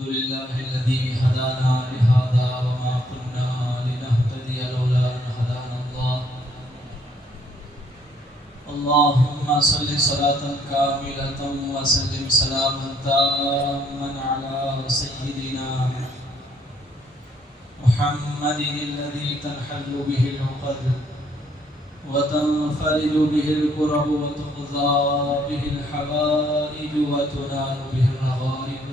الحمد لله الذي هدانا لهذا وما كنا لنهتدي لولا أن هدانا الله. اللهم صل صلاة كاملة وسلم سلاما تاما على سيدنا محمد الذي تنحل به العقد وتنفرج به الكرب وتقضى به الحوائج وتنال به الرغائب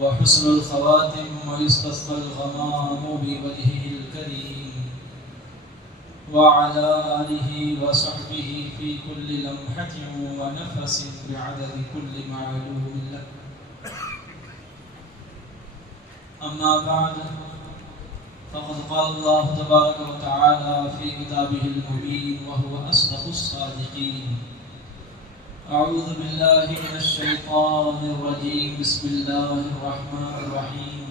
وحسن الخواتم ويستسقى الغمام بوجهه الكريم وعلى آله وصحبه في كل لمحة ونفس بعدد كل معلوم له. أما بعد فقد قال الله تبارك وتعالى في كتابه المبين وهو أصدق الصادقين. أعوذ بالله من الشيطان الرجيم. بسم الله الرحمن الرحيم.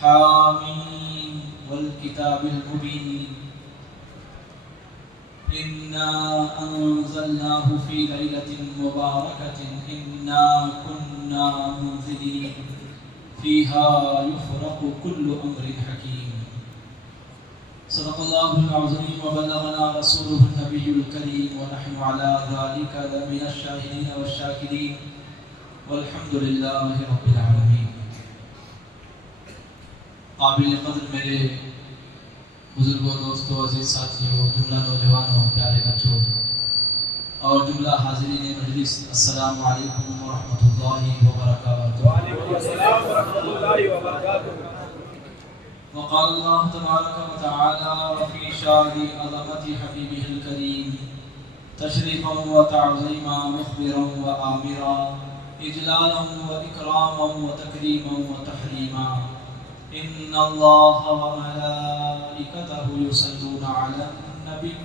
حامين والكتاب المبين إنا أنزلناه في ليلة مباركة إنا كنا منذرين فيها يفرق كل أمر حكيم. صدق الله العظيم وبلغنا رسوله النبي الكريم ونحن على ذلك لمن الشاهدين والشاكرين والحمد لله رب العالمين. قابل قدر میرے بزرگوں، دوستوں، عزیز ساتھیوں، جملہ نوجوانوں، پیارے بچوں اور جملہ حاضرین مجلس، السلام علیکم ورحمۃ اللہ وبرکاتہ. وعلیکم السلام ورحمۃ اللہ وبرکاتہ. وقال الله تبارك وتعالى في شان عظمة حبيبه الكريم تشريفا وتعظيما مخبرا وآمرا إجلالا وإكراما وتكريما وتحريما إن الله وملائكته يصلون على النبي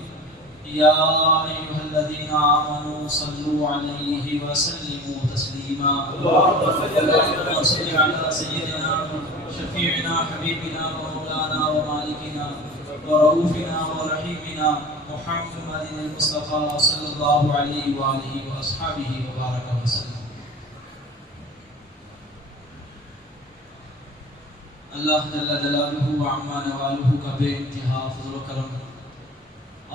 يا أيها الذين آمنوا صلوا عليه وسلموا تسليما. اللهم صل على سيدنا شفيعنا حبيبنا ومولانا ومالكنا ورؤوفنا ورحيمنا محمد المصطفى صلى الله عليه وآله وأصحابه وبارك وسلم. اللہ جل جلالہ وعما نوالہ کا بے انتہا فضل و کرم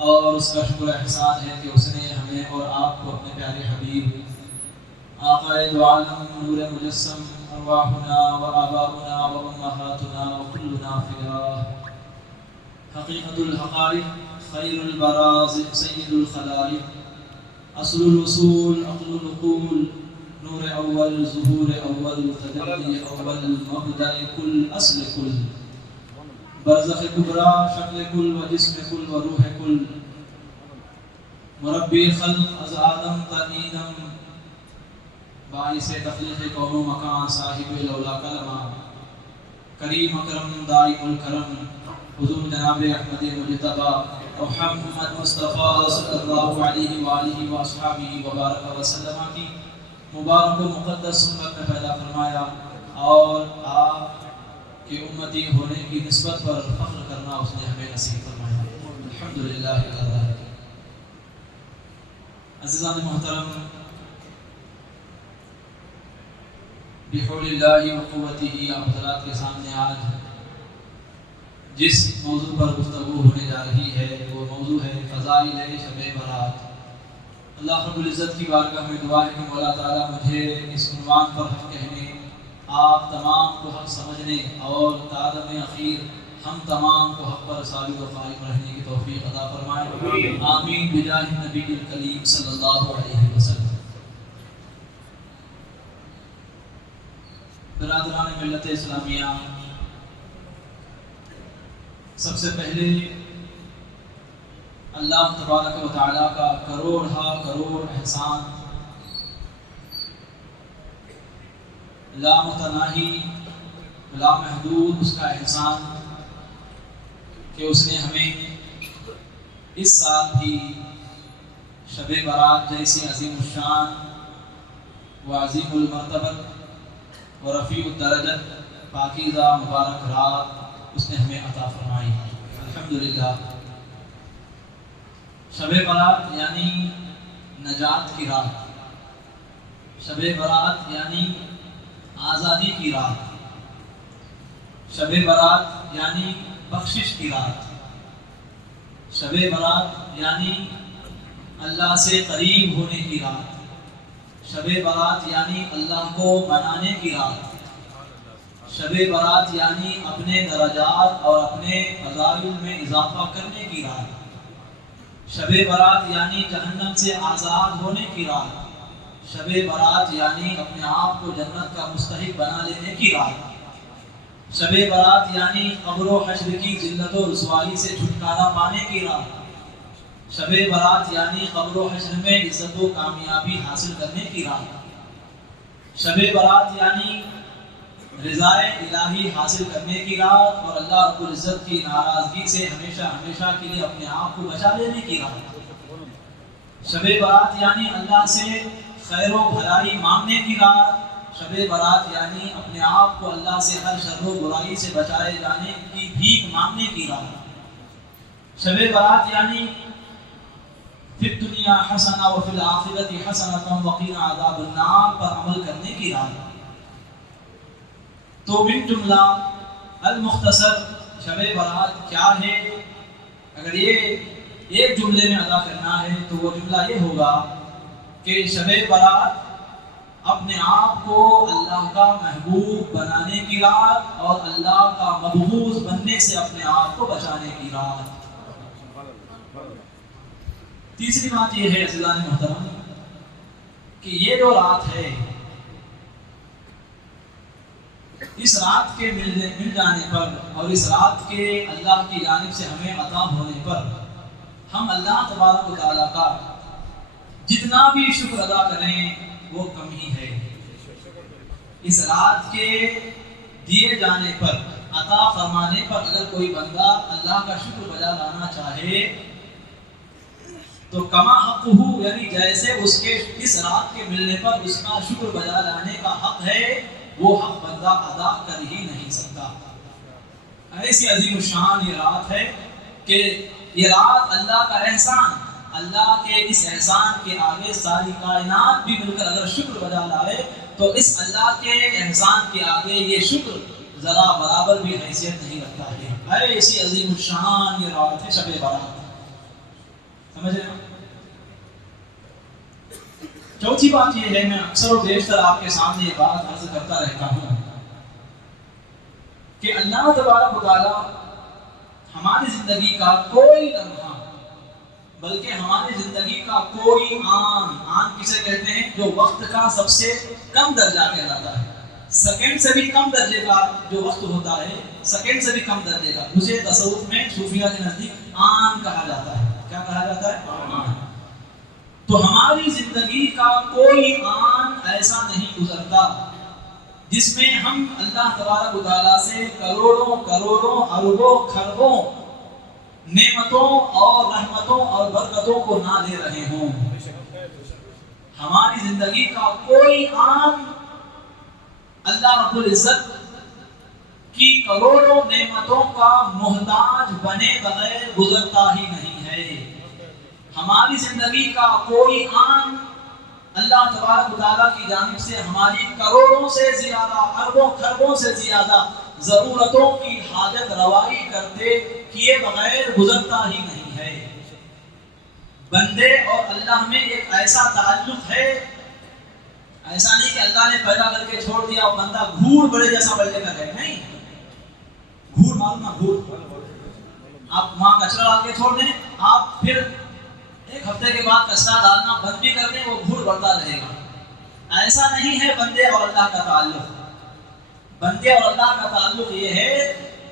اور اس کا شکر احسان ہے کہ اس نے ہمیں اور آپ کو اپنے پیارے حبیب آقا دو عالم نور مجسم ارواحنا و آباؤنا و امہاتنا و کلنا فداہ حقیقت الحقائق خیر البراز سید الخلائق اصل الوصول عقل العقول نور اول ظہور اول تجلی اول مبدأ کل اصل کل برزخ کبرا شکل کل و جسم کل و روح کل مربی خلق از آدم تا اینم باعث تخلیق کون و مکان صاحب لولا کلمہ کریم اکرم دائم الکرم حضور جناب احمد مجتبی محمد مصطفیٰ صلی اللہ علیہ وآلہ وآصحابہ وبارک وسلم کی مبارک و مقدس سنت میں پیدا فرمایا اور آپ کے امتی ہونے کی نسبت پر فخر کرنا اس نے ہمیں نصیب فرمایا. الحمدللہ. عزیزان محترم، بحول اللہ و قوتہ آپ حضرات کے سامنے آج جس موضوع پر گفتگو ہونے جا رہی ہے وہ موضوع ہے فضائل شب برات. اللہ رب العزت کی بارگاہ میں دعا ہے کہ مولا تعالیٰ مجھے اس عنوان پر حق کہنے، آپ تمام کو حق سمجھنے اور تعدم اخیر ہم تمام کو حق پر ثابت و قائم رہنے کی توفیق عطا فرمائے. آمین بجاہ النبی الکریم صلی اللہ علیہ وسلم. برادران ملت اسلامیہ، سب سے پہلے اللہ تبارک و تعالیٰ کا کروڑ ہا کروڑ احسان، لامتناہی لامحدود اس کا احسان کہ اس نے ہمیں اس سال بھی شب برات جیسی عظیم الشان و عظیم المرتبت و رفیع الدرجت پاکیزہ مبارک رات اس نے ہمیں عطا فرمائی. الحمدللہ. شب برات یعنی نجات کی رات. شب برات یعنی آزادی کی رات، شب برات یعنی بخشش کی رات، شب برات یعنی اللہ سے قریب ہونے کی رات، شب برات یعنی اللہ کو منانے کی رات، شب برات یعنی اپنے درجات اور اپنے فضائل میں اضافہ کرنے کی رات، شب برات یعنی جہنم سے آزاد ہونے کی رات، شب برات یعنی اپنے آپ کو جنت کا مستحق بنا لینے کی رات، شب برات یعنی قبر و حشر کی ذلت و رسوائی سے چھٹکارا پانے کی رات، شب برات یعنی قبر و حشر میں عزت و کامیابی حاصل کرنے کی رات، شب برات یعنی رضائے الہی حاصل کرنے کی رات اور اللہ رب العزت کی ناراضگی سے ہمیشہ ہمیشہ کے لیے اپنے آپ کو بچا لینے کی رات، شب برات یعنی اللہ سے خیر و بھلائی مانگنے کی رات، شب برات یعنی اپنے آپ کو اللہ سے ہر شر و برائی سے بچائے جانے کی بھیک مانگنے کی رات، شب برات یعنی فی الدنیا حسنہ وفی الآخرۃ حسنۃ وقنا عذاب النار پر عمل کرنے کی رات۔ تو من جملہ المختصر شب برات کیا ہے؟ اگر یہ ایک جملے میں ادا کرنا ہے تو وہ جملہ یہ ہوگا کہ شب برات اپنے آپ کو اللہ کا محبوب بنانے کی رات اور اللہ کا مبغوض بننے سے اپنے آپ کو بچانے کی رات۔ تیسری بات یہ ہے عزیزان محترم کہ یہ جو رات ہے، اس رات کے مل جانے پر اور اس رات کے اللہ کی جانب سے ہمیں عطا ہونے پر ہم اللہ تبارک و تعالیٰ کا جتنا بھی شکر ادا کریں وہ کم ہی ہے۔ اس رات کے دیے جانے پر، عطا فرمانے پر اگر کوئی بندہ اللہ کا شکر بجا لانا چاہے تو کما حق ہو، یعنی جیسے اس کے اس رات کے ملنے پر اس کا شکر بجا لانے کا حق ہے، وہ حق بندہ ادا کر ہی نہیں سکتا۔ ایسی عظیم الشان یہ رات ہے کہ یہ رات اللہ کا احسان، اللہ کے اس احسان کے آگے ساری کائنات بھی مل کر اگر شکر بجا لائے تو اس اللہ کے احسان کے آگے یہ شکر ذرا برابر بھی حیثیت نہیں رکھتا ہے۔ ایسی عظیم الشان یہ رات ہے شب برات، سمجھ رہے ہیں؟ چوتھی بات یہ ہے، میں اکثر و بیشتر آپ کے سامنے یہ بات عرض کرتا رہتا ہوں کہ اللہ تبارک و تعالیٰ ہماری زندگی کا کوئی لمحہ بلکہ ہماری زندگی کا کوئی آن کسے کہتے ہیں جو وقت کا سب سے کم درجہ کہلاتا ہے، سیکنڈ سے بھی کم درجے کا جو وقت ہوتا ہے، سیکنڈ سے بھی کم درجے کا، اسے تصوف میں صوفیہ کے نزدیک آن کہا جاتا ہے۔ کیا کہا جاتا ہے؟ آن۔ تو ہماری زندگی کا کوئی آن ایسا نہیں گزرتا جس میں ہم اللہ تبارک و تعالیٰ سے کروڑوں کروڑوں اربوں کھربوں نعمتوں اور رحمتوں اور برکتوں کو نہ دے رہے ہوں۔ ہماری زندگی کا کوئی آن اللہ رب العزت کی کروڑوں نعمتوں کا محتاج بنے بغیر گزرتا ہی نہیں ہے۔ ہماری زندگی کا کوئی آن اللہ تبارک و تعالیٰ کی جانب سے ہماری کروڑوں سے زیادہ، اربوں کھربوں سے زیادہ ضرورتوں کی حاجت روائی کرتے کیے بغیر گزرتا ہی نہیں ہے۔ بندے اور اللہ میں ایک ایسا تعلق ہے، ایسا نہیں کہ اللہ نے پیدا کر کے چھوڑ دیا اور بندہ گھوڑ بڑے جیسا بڑھنے کا ہے، نہیں۔ گھوڑ معلوم نا، گھوڑ آپ وہاں کچرا ڈال کے چھوڑ دیں، آپ پھر ایک ہفتے کے بعد کچرا ڈالنا بند بھی کر دیں، وہ گھوڑ بڑھتا رہے گا۔ ایسا نہیں ہے بندے اور اللہ کا تعلق۔ بندے اور اللہ کا تعلق یہ ہے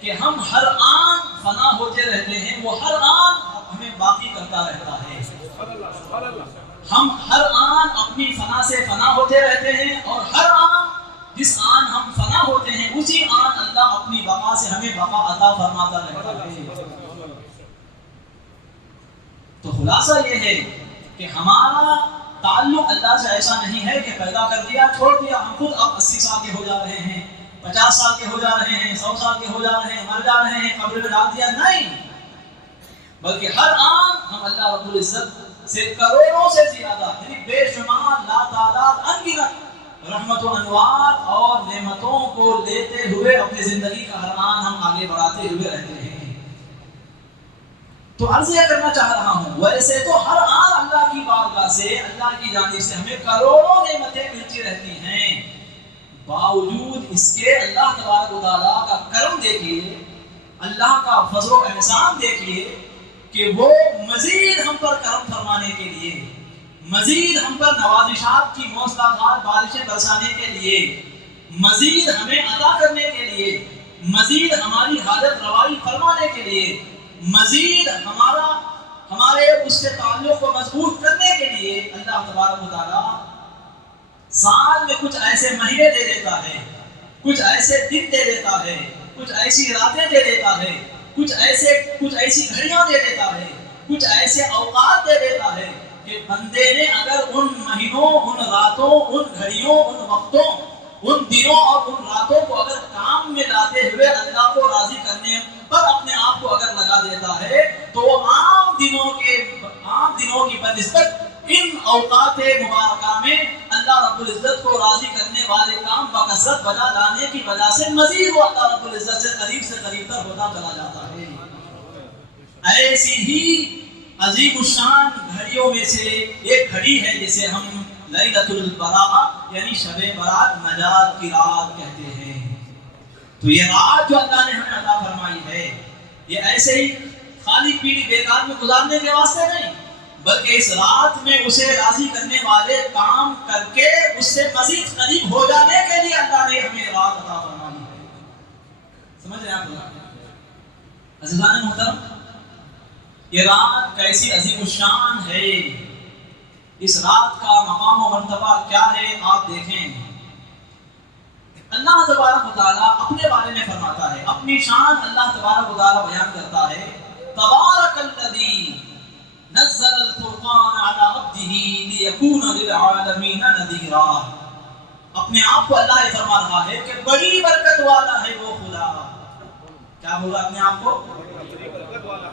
کہ ہم ہر آن فنا ہوتے رہتے ہیں، وہ ہر آن ہمیں باقی کرتا رہتا ہے۔ ہم ہر آن اپنی فنا سے فنا ہوتے رہتے ہیں اور ہر آن جس آن ہم فنا ہوتے ہیں اسی آن اللہ اپنی بقا سے ہمیں بقا عطا فرماتا رہتا ہے۔ تو خلاصہ یہ ہے کہ ہمارا تعلق اللہ سے ایسا نہیں ہے کہ پیدا کر دیا چھوڑ دیا، ہم خود اب 80 سال کے ہو جا رہے ہیں، 50 سال کے ہو جا رہے ہیں، 100 سال کے ہو جا رہے ہیں، مر جا رہے ہیں، قبر میں ڈال دیا، نہیں، بلکہ ہر آن ہم اللہ رب العزت سے کروڑوں سے زیادہ یعنی بے شمار لا تعداد انگنت رحمت و انوار اور نعمتوں کو لیتے ہوئے اپنی زندگی کا ہر آن ہم آگے بڑھاتے ہوئے رہتے ہیں۔ تو عرض یہ کرنا چاہ رہا ہوں ویسے تو ہر آن اللہ کی بارگاہ سے اللہ کی جانب سے ہمیں کروڑوں نعمتیں ملتی رہتی ہیں، باوجود اس کے اللہ تبارک و تعالیٰ کا کرم دیکھیے، اللہ کا فضل و احسان دیکھیے کہ وہ مزید ہم پر کرم فرمانے کے لیے، مزید ہم پر نوازشات کی موسلادھار بارشیں برسانے کے لیے، مزید ہمیں عطا کرنے کے لیے، مزید ہماری حاجت روائی فرمانے کے لیے، مزید ہمارے اس سے تعلق کو مضبوط کرنے کے لیے اللہ تبارک و تعالیٰ سال میں کچھ ایسے مہینے دے دیتا ہے، کچھ ایسے دن دے دیتا ہے، کچھ ایسی راتیں دے دیتا ہے، کچھ ایسی گھڑیاں دے دیتا ہے، کچھ ایسے اوقات دے دیتا ہے کہ بندے نے اگر ان مہینوں، ان راتوں، ان گھڑیوں، ان وقتوں، ان دنوں اور ان راتوں کو اگر کام میں لاتے ہوئے اللہ کو راضی کرنے پر اپنے آپ کو اگر لگا دیتا ہے تو وہ عام دنوں کی بنسبت ان اوقات مبارکہ میں اللہ رب العزت کو راضی کرنے والے کام بکثرت بجا لانے کی وجہ سے مزید وہ اللہ رب العزت سے قریب تر ہوتا چلا جاتا ہے۔ ایسی ہی عظیم الشان گھڑیوں میں سے ایک گھڑی ہے جسے ہم لیلۃ البراءۃ یعنی شب برات نجات کی رات کہتے ہیں۔ تو یہ رات جو اللہ نے ہمیں عطا فرمائی ہے یہ ایسے ہی خالی پیلی بیکار میں گزارنے کے واسطے نہیں، بلکہ اس رات میں اسے راضی کرنے والے کام کر کے اس سے مزید قریب ہو جانے کے لیے اللہ نے ہمیں رات عطا فرمائی ہے۔ سمجھ رہے آپ عزیزان محترم، یہ رات کیسی عظیم الشان ہے، اس رات کا مقام و مرتبہ کیا ہے آپ دیکھیں۔ اللہ تبارک و تعالیٰ اپنے بارے میں فرماتا ہے، اپنی شان اللہ تبارک و تعالیٰ بیان کرتا ہے، تبارک الذی نزل الفرقان علی عبدہ لیکون للعالمین نذیرا۔ اپنے آپ کو اللہ یہ فرما رہا ہے کہ بڑی برکت والا ہے وہ خدا۔ کیا بولا اپنے آپ کو؟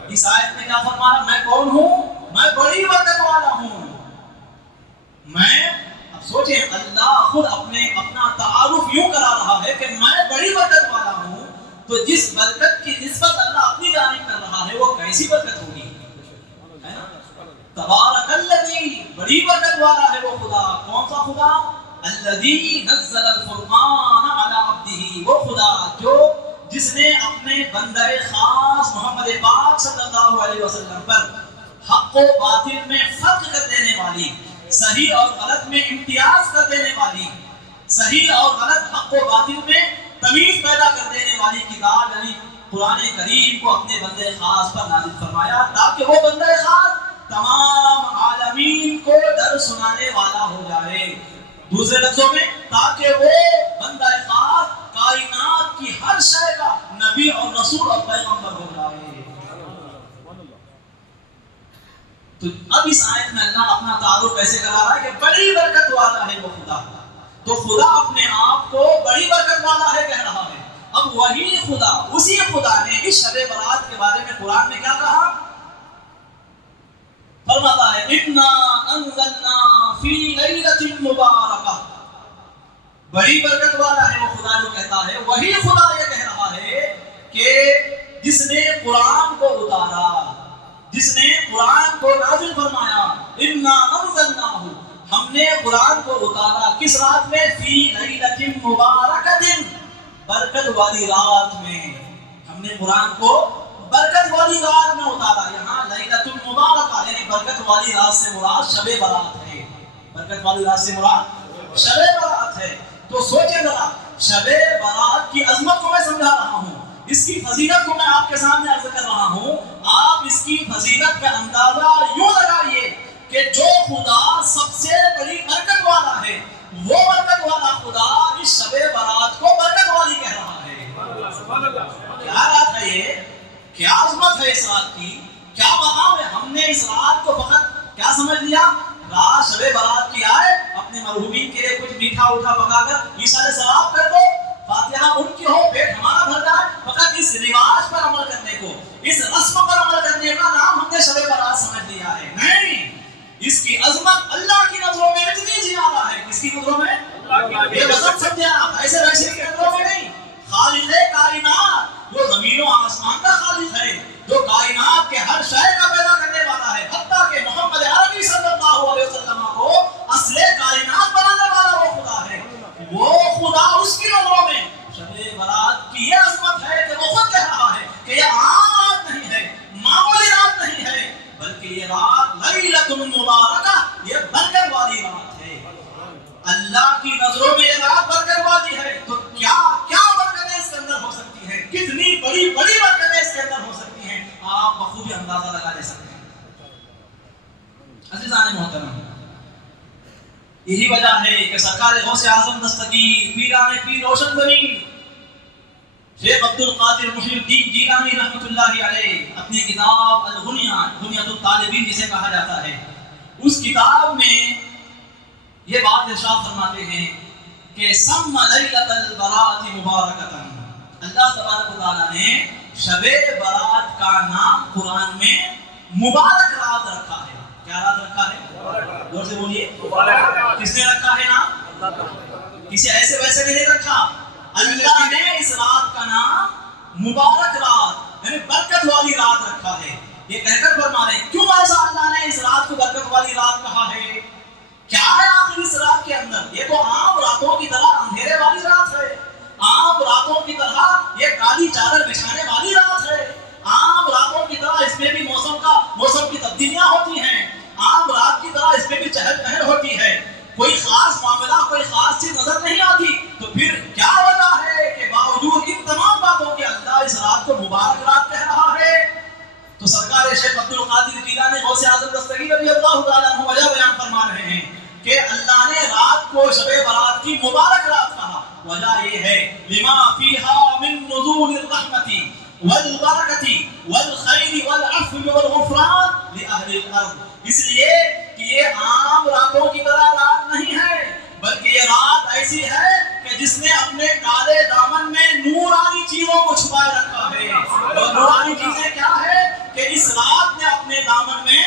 اس آیت میں کیا فرما رہا؟ میں کون ہوں؟ میں بڑی برکت والا ہوں۔ اب سوچیں، اللہ خود اپنا تعارف یوں کرا رہا ہے کہ میں بڑی برکت والا ہوں، تو جس برکت کی نسبت اللہ اپنی جانب کر رہا ہے وہ کیسی برکت ہوگی؟ ہے نا؟ تبارک الذی، بڑی برکت والا ہے وہ خدا۔ کون سا خدا؟ الذی نزل الفرقان علی عبدہ، وہ خدا جس نے اپنے بندہ خاص محمد پاک صلی اللہ علیہ وسلم پر حق و باطل میں فرق کر دینے والی، صحیح اور غلط میں امتیاز کر دینے والی، صحیح اور غلط، حق و باطل میں تمیز پیدا کر دینے والی کتاب یعنی قرآن کریم کو اپنے بندے خاص پر نازل فرمایا تاکہ وہ بندے خاص تمام عالمین کو ڈر سنانے والا ہو جائے۔ دوسرے لفظوں میں تاکہ وہ بندہ خاص کائنات کی ہر شے کا نبی اور رسول اور پیغمبر ہو جائے۔ تو اب اس آیت میں اللہ اپنا تعارف کیسے کرا رہا ہے کہ بڑی برکت والا ہے وہ خدا۔ تو خدا اپنے آپ کو بڑی برکت والا ہے کہہ رہا ہے۔ اب وہی خدا، اسی خدا نے اس شب برات کے بارے میں قرآن میں کیا کہا؟ فرماتا ہے اِنَّا أَنزَلْنَا فِي لَيْلَةٍ مُبَارَكَةٍ۔ بڑی برکت والا ہے وہ خدا جو کہتا ہے، وہی خدا یہ کہہ رہا ہے کہ جس نے قرآن کو اتارا، جس نے قرآن کو نازل فرمایا، اِنَّا أَنزَلْنَاهُ، ہم نے قرآن کو اتارا کس رات میں؟ فی لیلۃ مبارکۃ، برکت والی رات میں۔ ہم نے قرآن کو برکت والی رات میں اتارا۔ یہاں لیلۃ المبارکہ یعنی برکت والی رات سے مراد شب برات ہے۔ برکت والی رات سے مراد شب برات ہے۔ تو سوچیں ذرا، شب برات کی عظمت کو میں سمجھا رہا ہوں، اس کی فضیلت کو میں آپ کے سامنے عرض کر رہا ہوں۔ آپ اس کی فضیلت کا اندازہ یوں لگائیے کہ جو خدا سب سے بڑی برکت والا ہے، وہ برکت والا خدا اس شب برات کو برکت والی کہہ رہا ہے۔ کیا رات ہے یہ؟ کیا عظمت ہے اس رات کی؟ کیا مقام ہے؟ ہم نے اس رات کو فقط کیا سمجھ لیا؟ رات شب برات کی آئے، اپنے مرحومین کے لیے کچھ میٹھا اٹھا پکا کر ایشارے ثواب کر دو، فاتحہ ان کی ہو، پیٹ ہمارا بھر جائے۔ فقط اس رواج پر عمل کرنے کو، اس رسم پر عمل کرنے کا نام ہم نے شب برات سمجھ لیا ہے۔ نہیں، جس کی عظمت اللہ کی نظروں میں اتنی زیادہ ہے. کس کی نظروں میں؟ یہ وزن سمجھے آپ، ایسے ویسے کی نظروں میں نہیں. خالق کائنات، جو زمین و آسمان کا خالق ہے، جو کائنات کے ہر شے کا پیدا کرنے والا ہے، حتیٰ کہ محمد عربی صلی اللہ علیہ وسلم کو اصل کائنات بنانے والا وہ خدا ہے. وہ خدا اس کی نظروں میں شب برات کی یہ عظمت ہے کہ وہ خود کہہ رہا ہے کہ یہ عام رات نہیں ہے، معمولی رات نہیں ہے، بلکہ یہ رات لیلۃ مبارکہ، یہ برکت والی رات ہے. اللہ کی نظروں میں یہ رات برکت والی ہے، تو کیا کیا برکتیں اس کے اندر ہو سکتی ہیں، کتنی بڑی بڑی برکتیں اس کے اندر ہو سکتی ہیں، آپ بخوبی اندازہ لگا لے سکتے ہیں. عزیزان محترم، یہی وجہ ہے کہ سرکار غوث اعظم دستگیر پیران پیر روشن زمین شیخ عبد القادر محی الدین جیلانی رحمۃ اللہ علیہ اپنی کتاب الغنیہ، غنیۃ الطالبین جسے کہا جاتا ہے، اس کتاب میں یہ بات ارشاد فرماتے ہیں کہ سم لیلۃ البراۃ مبارکۃ. اللہ تبارک و تعالیٰ نے شب برات کا نام قرآن میں مبارک رات رکھا ہے. کیا رات رکھا ہے؟ زور سے بولیے. کس نے رکھا ہے نام؟ کسی ایسے ویسے نے نہیں رکھا. اللہ نے اس رات کا نام مبارک رات یعنی برکت والی رات رکھا ہے. یہ کہہ کر فرما رہے ہیں کیوں ایسا اللہ نے اس رات کو برکت والی رات کہا ہے؟ کیا ہے آخر اس رات کے اندر؟ یہ تو عام راتوں کی طرح اندھیرے والی رات ہے، عام راتوں کی طرح یہ کالی چادر بچھانے والی رات ہے، عام راتوں کی طرح اس میں بھی موسم کی تبدیلیاں ہوتی ہیں، عام رات کی طرح اس میں بھی چہل پہل ہوتی ہے، کوئی خاص معاملہ کوئی خاص چیز نظر نہیں آتی. تو پھر کیا وجہ ہے کہ باوجود ان تمام باتوں کے اللہ اس رات کو مبارک رات کہہ رہا ہے؟ تو سرکار شیخ عبد القادر جیلانی غوث اعظم دستگیر رضی اللہ تعالیٰ عنہ وجہ بیان فرما رہے ہیں کہ اللہ نے رات کو شب برات کی مبارک رات کہا. وجہ یہ ہے لما فیہا من نزول الرحمت والبرکت والخیر والعفو والغفران لأہل الارض. اس لیے کہ یہ عام راتوں کی طرح رات نہیں ہے، بلکہ یہ رات ایسی ہے کہ جس نے اپنے کالے دامن میں نورانی چیزوں کو چھپائے رکھا ہے. اور نورانی چیزیں کیا ہے کہ اس رات نے اپنے دامن میں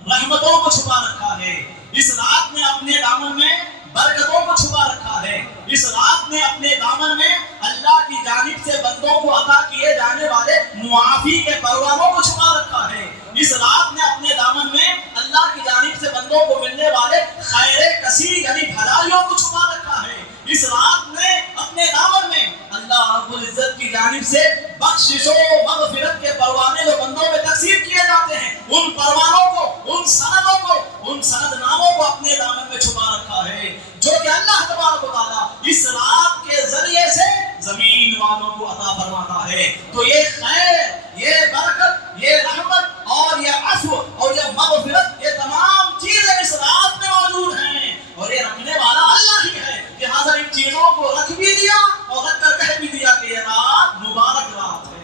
رحمتوں کو چھپا رکھا ہے، اس رات نے اپنے دامن میں برکتوں کو چھپا رکھا ہے، اس رات نے اپنے دامن میں اللہ کی جانب سے بندوں کو عطا کیے جانے والے معافی کے پروانوں کو چھپا رکھا ہے، اس رات نے اپنے دامن میں اللہ کی جانب سے بندوں کو ملنے والے خیر کثیر یعنی بھلائیوں کو چھپا رکھا ہے، اس رات نے اپنے دامن میں اللہ رب العزت کی جانب سے بخشش و مغفرت کے پروانے جو بندوں میں تقسیم کیے جاتے ہیں، ان پروانوں کو، ان سندوں کو، ان سند ناموں کو اپنے دامن میں چھپا رکھا ہے، جو کہ اللہ تبارک و تعالیٰ اس رات کے ذریعے سے زمین والوں کو عطا فرماتا ہے. تو یہ خیر، یہ برکت، یہ رحمت اور یہ عفو اور یہ مغفرت، یہ تمام چیزیں اس رات میں موجود ہیں اور یہ رکھنے والا اللہ ہی ہے. لہٰذا ان چیزوں کو رکھ بھی دیا اور رکھ کر کہہ بھی دیا کہ یہ رات مبارک رات ہے.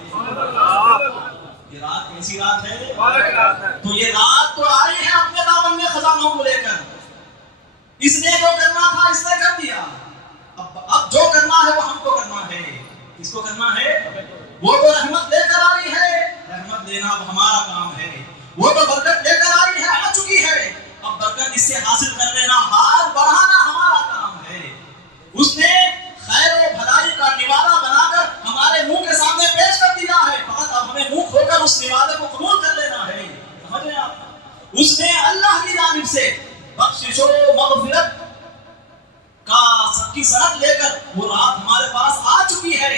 یہ رات کیسی رات ہے؟ تو یہ رات تو آئی ہے اپنے دامن میں خزانوں کو لے کر. اس نے جو کرنا تھا اس نے کر دیا، اب جو کرنا ہے وہ ہم کو کرنا ہے. کس کو کرنا ہے؟ وہ تو رحمت لے کر آئی ہے، رحمت دینا اب ہمارا کام ہے. وہ تو برکت لے کر آئی ہے، آ چکی ہے، اب برکت اس سے حاصل کر لینا، ہاتھ بڑھانا ہمارا کام ہے. اس نے خیر و بھلائی کا نوالہ بنا کر ہمارے منہ کے سامنے پیش کر دیا ہے، فقط اب ہمیں منہ کھول کر اس نوالے کو قبول کر لینا ہے. سمجھیں آپ؟ اس نے اللہ کی جانب سے بخشش و مغفرت کی سند لے کر وہ رات ہمارے پاس آ چکی ہے.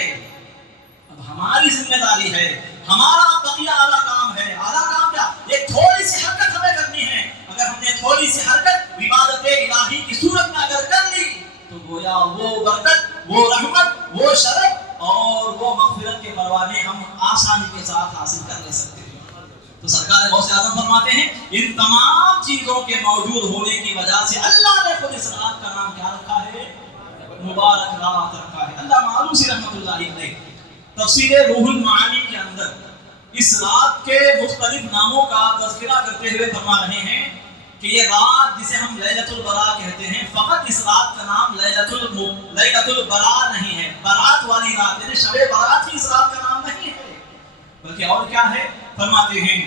اب ہماری ذمہ داری ہے، ہمارا بقیہ اعلیٰ کام ہے. اعلیٰ کام کیا؟ ایک تھوڑی سی حرکت ہمیں کرنی ہے. اگر ہم نے تھوڑی سی حرکت عبادت الہی کی صورت میں اگر کر لی تو گویا وہ برکت، وہ رحمت، وہ شرف اور وہ مغفرت کے پروانے ہم آسانی کے ساتھ حاصل کر لے سکتے ہیں. تو سرکار غوث اعظم فرماتے ہیں ان تمام چیزوں کے موجود ہونے کی وجہ سے اللہ نے خود اس رات کا نام کیا رکھا ہے؟ مبارک رات رکھا ہے. اللہ معلوسی رحمۃ اللہ علیہ تفسیر روح المعانی کے اندر اس رات کے مختلف ناموں کا تذکرہ کرتے ہوئے فرما رہے ہیں کہ یہ رات جسے ہم لیلۃ البراء کہتے ہیں، فقط اس رات کا نام لیلۃ البراء نہیں ہے، برات والی رات یعنی شب برات ہی اس رات کا نام نہیں ہے، بلکہ اور کیا ہے؟ فرماتے ہیں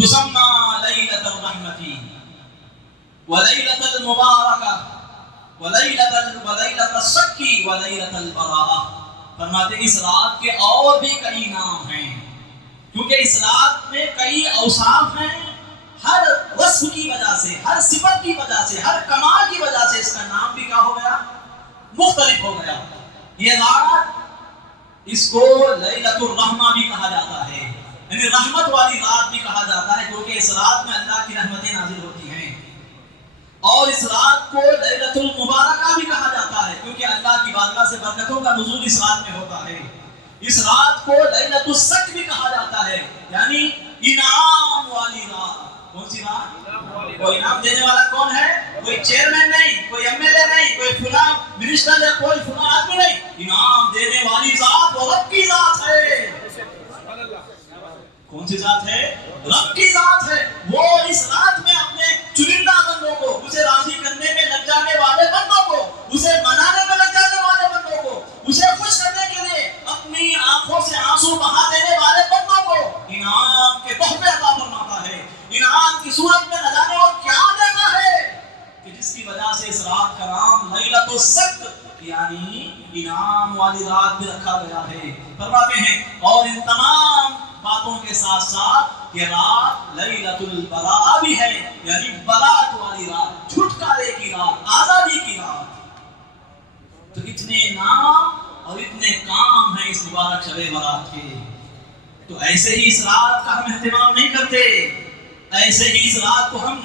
تسمى ليلة الرحمة وليلة المباركة وليلة الشك وليلة البراءة. فرماتے ہیں اس رات کے اور بھی کئی نام ہیں، کیونکہ اس رات میں کئی اوصاف ہیں. ہر وصف کی وجہ سے، ہر صفت کی وجہ سے، ہر کمال کی وجہ سے اس کا نام بھی کیا ہو گیا؟ مختلف ہو گیا. یہ رات اس کو لیلۃ الرحمہ بھی کہا جاتا ہے، یعنی رحمت والی رات بھی کہا جاتا ہے، کیونکہ اس رات میں اللہ کی رحمتیں نازل ہوتی ہیں. اور اس رات کو لیلۃ المبارکہ بھی کہا جاتا ہے، کیونکہ اللہ کی بارگاہ سے برکتوں کا نزول اس رات میں ہوتا ہے. اس رات کو لیلۃ الصک بھی کہا جاتا ہے، یعنی انعام والی رات. کون سی رات؟ کوئی انعام دینے والا کون ہے؟ کوئی چیئرمین نہیں، کوئی ایم ایل اے نہیں، کوئی فلاں منسٹر یا کوئی فلاں آدمی نہیں. انعام دینے والی ذات وہ رب کی ذات ہے. کون سی ذات ہے؟ رب کی ذات ہے. وہ اس رات میں اپنے چنندہ بندوں کو، اسے راضی کرنے میں لگ جانے والے بندوں کو، اسے منانے میں لگ جانے والے بندوں کو، اسے خوش کرنے کے لیے اپنی آنکھوں سے آنسو بہا دینے والے بندوں کو انعام کے تحفے عطا فرماتا ہے. انعام کی صورت میں نہ جانے اور کیا دیتا ہے کہ جس کی وجہ سے اس رات کا نام لیلۃ الصک یعنی انعام والی رات بھی رکھا گیا ہے. فرماتے ہیں اور ان تمام باتوں کے ساتھ ساتھ یہ رات لیلۃ البراء بھی ہے، یعنی برات والی رات، چھٹکارے کی رات، آزادی کی رات. تو اتنے نام اور اتنے کام ہیں اس مبارک شب برات کے. تو ایسے ہی اس رات کا ہم اہتمام نہیں کرتے، ایسے ہی اس رات کو ہم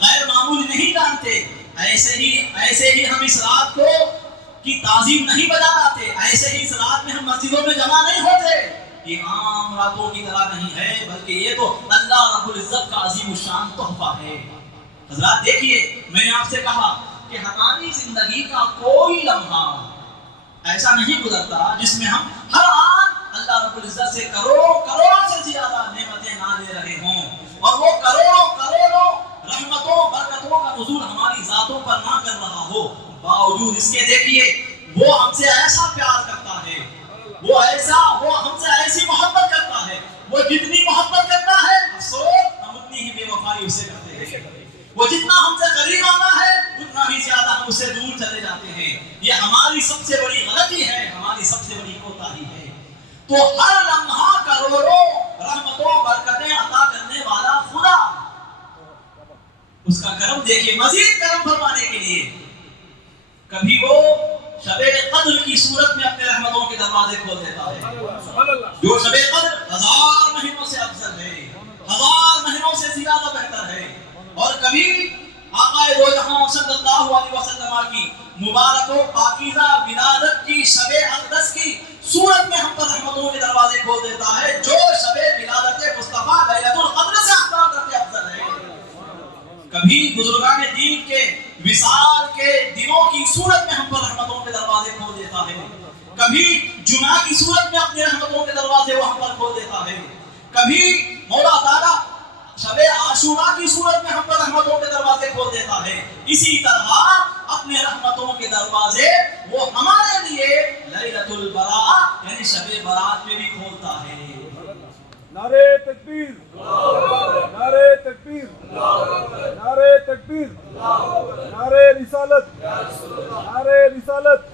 غیر معمولی نہیں جانتے، ایسے ہی ہم اس رات کو کی تعظیم نہیں بجا لاتے، ایسے ہی اس رات میں ہم مسجدوں میں جمع نہیں ہوتے. یہ عام راتوں کی طرح نہیں ہے، بلکہ یہ تو اللہ رب العزت کا عظیم الشان تحفہ ہے. حضرات دیکھیے، میں نے آپ سے کہا کہ ہماری زندگی کا کوئی لمحہ ایسا نہیں گزرتا جس میں ہم ہر آن اللہ رب العزت سے کروڑوں سے زیادہ نعمتیں نہ لے رہے ہوں، اور وہ کروڑوں رحمتوں برکتوں کا نزول ہماری ذاتوں پر نہ کر رہا ہو. باوجود اس کے دیکھیے وہ ہم سے ایسا پیار کرتا ہے، وہ ہم سے ایسی محبت کرتا ہے. وہ جتنی محبت کرتا ہے افسوس ہم اتنی ہی بے وفائی اسے کرتے ہیں. وہ جتنا ہم سے قریب آنا ہے اتنا ہی زیادہ ہم اسے دور چلے جاتے ہیں. یہ ہماری سب سے بڑی غلطی ہے، ہماری سب سے بڑی کوتاہی ہے. تو ہر لمحہ کروڑوں رحمتوں برکتیں عطا کرنے والا خدا، اس کا کرم دیکھیے، مزید کرم فرمانے کے لیے کبھی وہ شب قدر کی صورت میں اپنے رحمتوں کے دروازے کھول دیتا ہے. جو شب قدر 1000 مہینوں سے افضل ہے، 1000 مہینوں سے زیادہ بہتر ہے. اور کبھی آقا دو جہاں صلی اللہ علیہ وسلم کی مبارک و پاکیزہ ولادت کی شب اقدس کی صورت میں ہم پر رحمتوں کے دروازے کھول دیتا ہے، جو شب ولادت مصطفیٰ لیلۃ القدر سے افضل ہے. کبھی بزرگان دین کے وصال کے دنوں کی صورت میں ہم پر رحمتوں کے دروازے کھول دیتا ہے. کبھی جمعہ کی صورت میں اپنے رحمتوں کے دروازے وہ ہم پر کھول دیتا ہے. کبھی مولا تعالیٰ شب عاشوراء کی صورت میں ہم پر رحمتوں کے دروازے کھول دیتا ہے. اسی طرح اپنے رحمتوں کے دروازے وہ ہمارے لیے لیلۃ البراء یعنی شب برات میں بھی کھولتا ہے. نعرے تکبیر، نعرے تکبیر، نعرے تکبیر، نعرے رسالت، نعرے رسالت.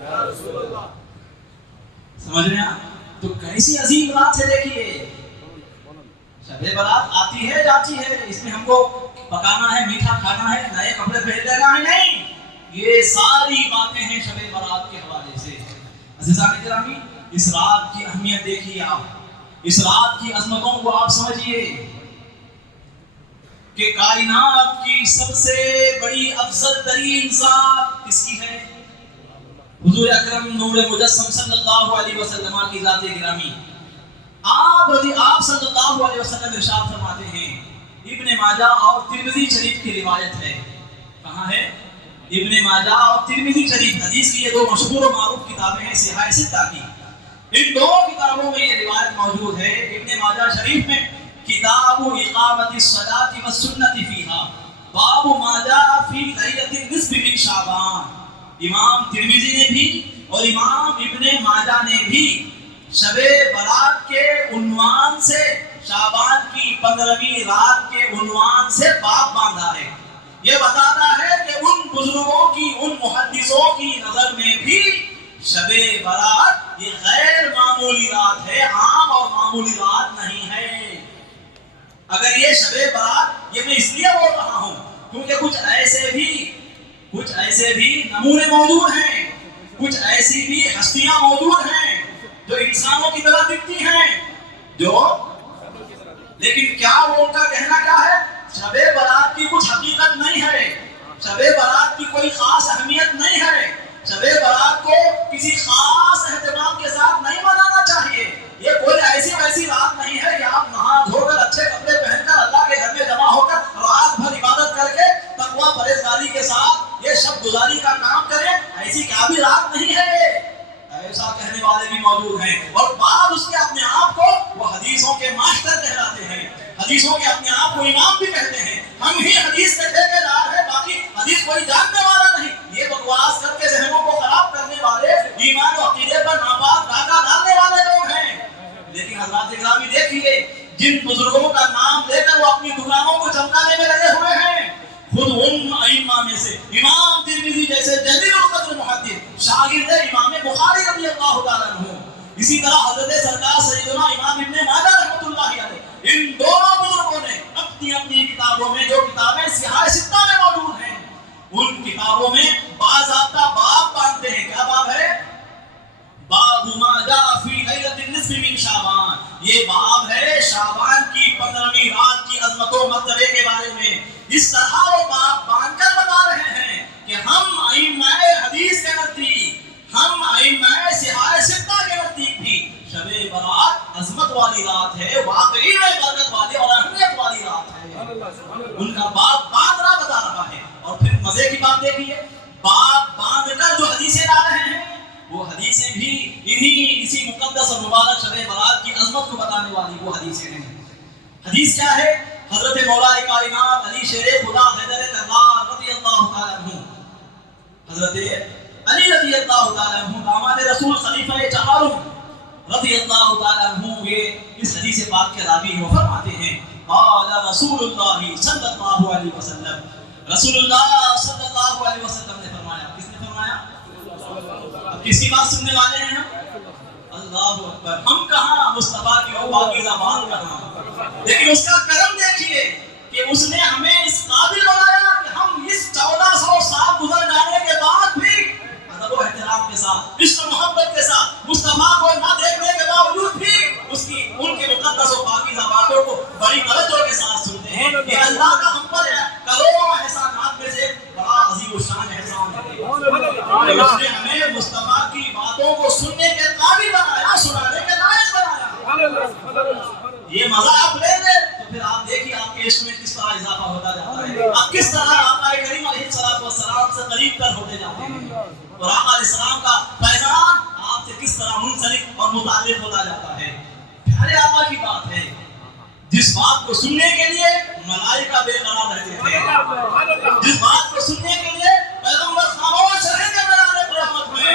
سمجھ رہے ہیں آپ؟ تو کیسی عظیم رات ہے. دیکھیے شب برات آتی ہے جاتی ہے، اس میں ہم کو پکانا ہے، میٹھا کھانا ہے، نئے کپڑے پہن لینا ہے، نہیں. یہ ساری باتیں ہیں شب برات کے حوالے سے. عزیزان گرامی، اس رات کی اہمیت دیکھیے آپ، اس رات کی عظمتوں کو آپ سمجھیے کہ کائنات کی سب سے بڑی افضل ترین ذات کس کی ہے؟ حضور اکرم نور مجسم صلی اللہ علیہ وسلم کی ذات گرامی. آپ صلی اللہ علیہ وسلم ارشاد فرماتے ہیں، ابن ماجہ اور ترمذی شریف کی روایت ہے. کہاں ہے؟ ابن ماجہ اور ترمذی شریف. حدیث کی یہ دو مشہور و معروف کتابیں ہیں صحاح ستہ کی. ان دو کتابوں میں یہ روایت موجود ہے. ابن ماجہ شریف میں کتاب اقامت الصلاۃ والسنۃ فیہا باب ما جاء فی لیلۃ النصف من شعبان. امام ترمذی نے بھی اور امام ابن ماجہ نے بھی شب برات کے عنوان سے شعبان کی 15ویں رات کے عنوان سے باب باندھا ہے. یہ بتاتا ہے کہ ان بزرگوں کی، ان محدثوں کی نظر میں بھی شب برات یہ غیر معمولی رات ہے، عام اور معمولی رات نہیں ہے. اگر یہ شب برات، یہ میں اس لیے بول رہا ہوں کیونکہ کچھ ایسے بھی نمونے موجود ہیں، کچھ ایسی بھی ہستیاں موجود ہیں جو انسانوں کی طرح دکھتی ہیں، لیکن کیا وہ ان کا کہنا کیا ہے؟ شب برات کی کچھ حقیقت نہیں ہے، شب برات کی کوئی خاص اہمیت نہیں ہے، شب برات کو کسی خاص اہتمام کے ساتھ نہیں منانا چاہیے. یہ کوئی ایسی رات نہیں ہے کہ آپ نہا دھو کر اچھے کپڑے پہن کر اللہ کے گھر میں جمع ہو کر رات بھر عبادت کر کے تقویٰ پرہیزگاری کے ساتھ یہ شب گزاری کا کام کریں. ایسی کیا بھی رات نہیں ہے، ایسا کہنے والے بھی موجود ہیں. اور بعد اس کے اپنے آپ کو وہ حدیثوں کے ماسٹر کہلاتے ہیں، حدیثوں کے اپنے آپ کو امام بھی کہتے ہیں. ہم ہی حدیث کے ٹھیکیدار ہیں، باقی حدیث کوئی جاننے والا نہیں. یہ بکواس کر کے ذہنوں کو خراب کرنے والے، ایمان و عقیدے پر ناپاک ڈاکہ ڈالنے والے لوگ ہیں. لیکن حضرات گرامی دیکھیے، جن بزرگوں کا نام لے کر وہ اپنی دکانوں کو چمکانے میں لگے ہوئے ہیں، خود ان ائمہ میں سے امام ترمذی جیسے جلیل القدر محدث شاگرد امام بخاری رضی اللہ تعالیٰ عنہ، اسی طرح حضرت سرکار سیدنا امام ابن ماجہ رحمۃ اللہ علیہ، ان دونوں بزرگوں نے اپنی اپنی کتابوں میں، جو کتابیں سیاہ ستہ میں موجود ہیں، ان کتابوں میں باضابطہ باب باندھتے ہیں. کیا باب ہے؟ باب ما جاء فی لیلۃ النصف من شعبان. یہ باب ہے شعبان کی 15ویں رات کی عظمت و مرتبے کے بارے میں. اس طرح وہ باب باندھ کر بتا رہے ہیں کہ ہم ائمہ حدیث کے نزدیک، ہم ائمہ سیاہ ستہ کے نزدیک بھی شب برات عظمت والی رات ہے، واقعی میں برکت والی اور اہمیت والی رات ہے. ان کا باب باندھنا بتا رہا ہے. اور پھر مزے کی بات دیکھیے، باب باندھ کر جو حدیثیں لا رہے ہیں وہ حدیثیں بھی اسی مقدس اور مبارک شب برات کی عظمت کو بتانے والی وہ حدیثیں ہیں. حدیث کیا ہے؟ حضرت مولا کائنات علی شیر خدا حیدر کرار رضی اللہ تعالیٰ عنہ، حضرت علی رضی اللہ تعالیٰ عنہ داماد رسول خلیفہ چہارم رضی اللہ تعالیٰ عنہ، یہ اس حدیث پاک کے راوی وہ فرماتے ہیں، قال رسول اللہ صلی اللہ علیہ وسلم، رسول اللہ صلی اللہ علیہ وسلم نے فرمایا. کس نے فرمایا؟ اب کس کی بات سننے والے ہیں ہم؟ اللہ اکبر. ہم کہاں، مصطفیٰ کی وہ پاکیزہ بات کہاں. لیکن اس کا کرم دیکھیے کہ اس نے ہمیں اس قابل بنایا کہ ہم اس 1400 سال گزر جانے کے بعد بھی ادب و احترام کے ساتھ، عشق و محبت کے ساتھ، مصطفیٰ کو نہ دیکھنے کے باوجود بھی اس کی، ان کے مقدس و پاکیزہ باتوں کو بڑی توجہ کے ساتھ سنتے ہیں. یہ اللہ کا ہم پر کروڑوں احسانات میں سے بڑا عظیم الشان احسان ہے. اس نے ہمیں مصطفیٰ کی باتوں کو سننے کے قابل بنایا، سنانے کے لائق بنایا. یہ مزہ آپ لیں گے تو پھر آپ دیکھیے آپ کے عشق میں کس طرح اضافہ ہوتا جاتا ہے، آپ کس طرح آقا کریم علیہ السلام سے قریب تر ہوتے جاتے ہیں، اور آقا علیہ السلام کا فیضان آپ سے کس طرح منسلک اور متعلق ہوتا جاتا ہے. پیارے آقا کی بات ہے جس بات کو سننے کے لیے ملائکہ بے قرار رہتے تھے، جس بات کو سننے کے لیے پیغمبر خاموش رہے تھے میدان رحمت میں،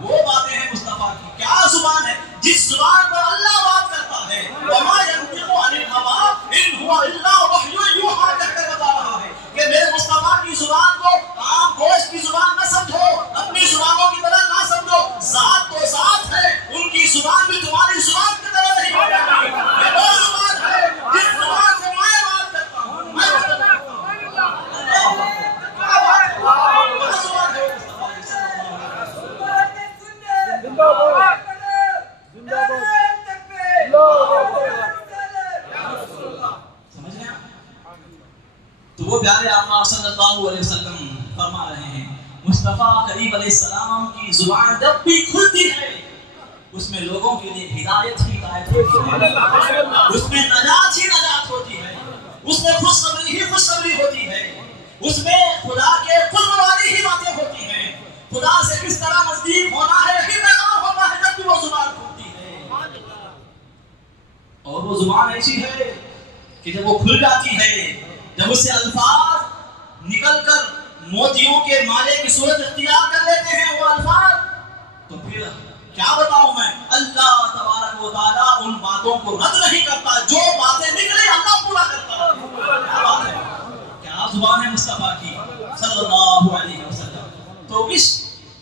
وہ باتیں ہیں مصطفیٰ کی. کیا زبان ہے جس زبان پر اللہ بات کرتا ہے، وما ينطق عن الهوى ان هو الا وحی یوحی، کہہ کر بتا رہا ہے کہ میرے مصطفیٰ کی زبان کو عام گوشت کی زبان نہ سمجھو، اپنی زبانوں کی طرح نہ سمجھو. ذات تو ذات ہے، ان کی زبان بھی تمہاری زبان کی طرح نہیں ہوگی. یہ وہ زبان ہے جس زبان سے میں بات کرتا ہوں، میں بات کرتا ہوں. کیا بات ہے، وہ زبان ہے مصطفیٰ کی صلی اللہ علیہ وسلم. زندہ باد، زندہ باد. سمجھ رہے ہیں؟ تو وہ پیارے آقا صلی اللہ علیہ وسلم فرما رہے ہیں مصطفیٰ کریم علیہ السلام کی زبان جب بھی کھلتی ہے اس میں لوگوں کے لیے ہدایت ہی ہدایت ہوتی ہے، اس میں نجات ہی نجات ہوتی ہے، اس میں خوشخبری ہی خوشخبری ہوتی ہے، اس میں خدا کے قرب والی ہی باتیں ہوتی ہیں. خدا سے کس طرح نزدیک ہونا ہے یہی پیغام ہوتا ہے جب بھی وہ زبان کھلتی ہے. اور وہ زبان ایسی ہے کہ جب وہ کھل جاتی ہے، جب اس سے الفاظ نکل کر موتیوں کے مالے کی صورت اختیار کر لیتے ہیں وہ الفاظ، تو پھر کیا بتاؤں میں، اللہ تبارک و تعالیٰ ان باتوں کو رد نہیں کرتا، جو باتیں نکلے اللہ پورا کرتا ہے۔ کیا بات ہے، کیا زبان ہے مصطفیٰ کی صلی اللہ علیہ وسلم۔ تو اس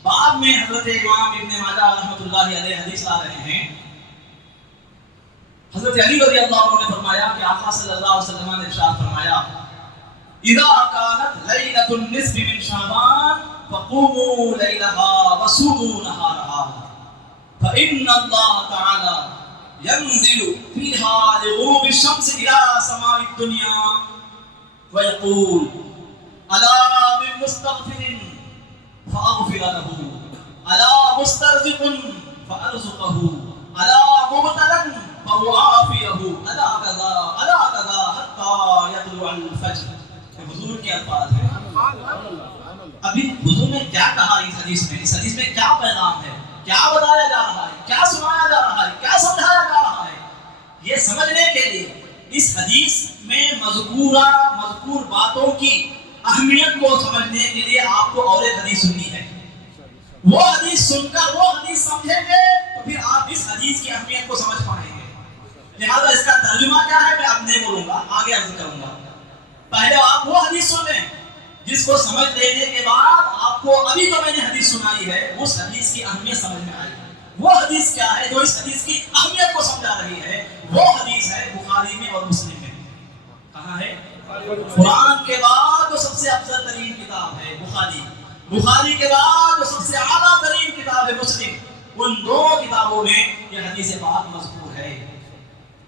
باب میں حضرت امام ابن ماجہ رحمۃ اللہ علیہ حدیث لا رہے ہیں۔ حضرت علی رضی اللہ عنہ نے فرمایا کہ آقا صلی اللہ علیہ وسلم نے ارشاد فرمایا اذا كانت ليلة النصف من شعبان فقوموا ليلها وصوموا نهارها فإن الله تعالى ينزل فيها لغروب الشمس إلى سماء الدنيا ويقول ألا من مستغفر فأغفر له، ألا مسترزق فأرزقه، ألا مبتلا فأعافيه، ألا كذا حتى يطلع الفجر۔ حضور کے الفاظ ہیں۔ ابھی حضور نے کیا کہا اس حدیث میں کیا پیغام ہے، کیا بتایا جا رہا ہے، کیا سنایا جا رہا ہے، کیا سمجھایا جا رہا ہے، یہ سمجھنے کے لیے اس حدیث میں مذکور باتوں کی اہمیت کو سمجھنے کے لیے آپ کو اور ایک حدیث سننی ہے۔ وہ حدیث سن کر وہ حدیث سمجھیں گے تو پھر آپ اس حدیث کی اہمیت کو سمجھ پائیں گے۔ لہٰذا اس کا ترجمہ کیا ہے میں اب نہیں بولوں گا، آگے عرض کروں گا۔ پہلے آپ وہ حدیث سن لیں جس کو سمجھ لینے کے بعد آپ کو ابھی جو میں نے حدیث سنائی ہے اس حدیث کی اہمیت سمجھ میں آئی۔ وہ حدیث کیا ہے جو اس حدیث کی اہمیت کو سمجھا رہی ہے؟ وہ حدیث ہے بخاری میں اور مسلم میں۔ کہاں ہے؟ قرآن کے بعد جو سب سے افضل ترین کتاب ہے بخاری کے بعد جو سب سے اعلیٰ ترین کتاب ہے مسلم، ان دو کتابوں میں یہ حدیث پاک مذکور ہے۔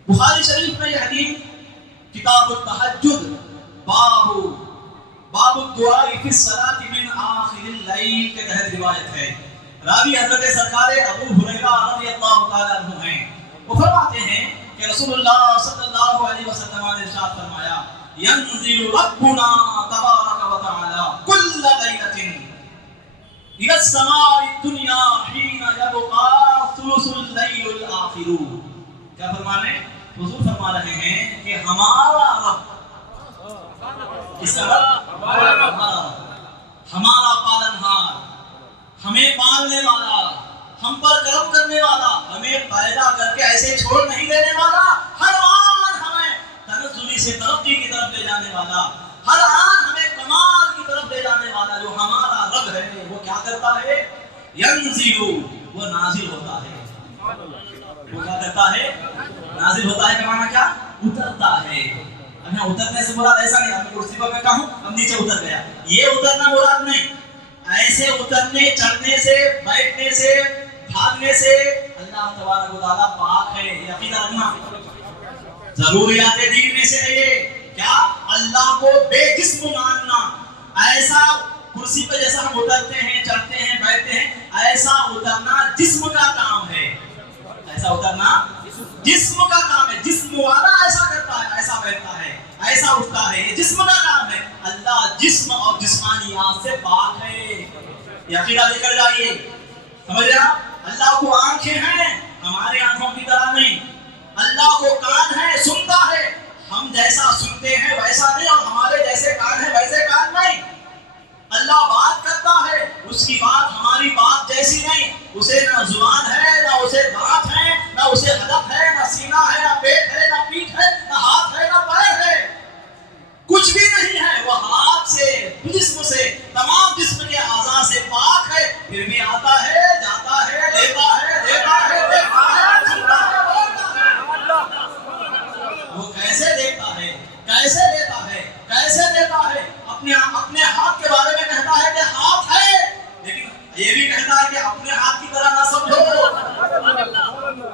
بخاری شریف میں یہ حدیث کتاب التہجد باب الدعاء فی الصلاۃ من آخر اللیل کے تحت روایت ہے۔ راوی حضرت سرکار ابو ہریرہ رضی اللہ تعالی عنہ ہیں۔ وہ فرماتے ہیں کہ رسول اللہ صلی اللہ علیہ وسلم نے ارشاد فرمایا ينزل ربنا تبارک و تعالی كل ليلة الى السماء الدنيا حين يبقى ثلث الليل الاخر۔ کیا فرمانے؟ حضور فرما رہے ہیں کہ ہمارا رب، اس کا رب ہمارا پالنہار، ہمیں پالنے والا، ہم پر کرم کرنے والا، ہمیں پیدا کر کے ایسے چھوڑ نہیں دینے والا، ہر آن ہمیں تنزلی سے ترقی کی طرف لے جانے والا، ہر آن ہمیں کمال کی طرف لے جانے والا جو ہمارا رب ہے، وہ کیا کرتا ہے؟ ینزل، وہ نازل ہوتا ہے۔ وہ کیا کرتا ہے؟ نازل ہوتا ہے۔ کا معنی کیا؟ اترتا ہے۔ اب یہاں اترنے سے مراد ایسا نہیں اب کرسی پر بیٹھا ہوں اب نیچے اتر گیا، یہ اترنا مراد نہیں۔ ایسے اترنے، چڑھنے سے، بیٹھنے سے، بھاگنے سے اللہ تبارک و تعالیٰ پاک ہے۔ یقین رکھنا، ضروریات دین میں سے ہے یہ۔ کیا؟ اللہ کو بے جسم ماننا۔ ایسا کرسی پہ جیسا ہم اترتے ہیں، چڑھتے ہیں، بیٹھتے ہیں، ایسا اترنا جسم کا کام ہے۔ ایسا اترنا جسم کا کام ہے۔ جسم والا ایسا کرتا ہے، ایسا بیٹھتا ہے، ایسا اٹھتا ہے، یہ جسم کا کام ہے۔ اللہ جسم اور جسمانیات سے پاک ہے۔ یہ عقیدہ لے کر جائیے، سمجھ رہے آپ؟ اللہ کو آنکھیں ہیں، ہمارے آنکھوں کی طرح نہیں۔ اللہ کو کان ہے، سنتا ہے، ہم جیسا سنتے ہیں ویسا نہیں، اور ہمارے جیسے کان ہیں ویسے کان نہیں۔ اللہ بات کرتا ہے، اس کی بات ہماری بات جیسی نہیں۔ اسے نہ زبان ہے، نہ اسے دانت ہے، نہ اسے ہدف ہے، نہ سینہ ہے، نہ پیٹ ہے، نہ پیٹھ ہے، نہ ہاتھ ہے، نہ پیر ہے، کچھ بھی نہیں ہے۔ وہ ہاتھ سے، جسم سے، تمام جسم کے اعضاء سے پاک ہے، پھر بھی آتا ہے، جاتا ہے، لیتا ہے، دیتا ہے، دیکھتا ہے، سنتا ہے، بولتا ہے۔ وہ کیسے دیکھتا ہے، کیسے دیتا ہے، کیسے دیتا ہے؟ اپنے ہاتھ کے بارے میں کہتا ہے کہ ہاتھ ہے، لیکن یہ بھی کہتا ہے کہ اپنے ہاتھ کی طرح نہ سمجھو۔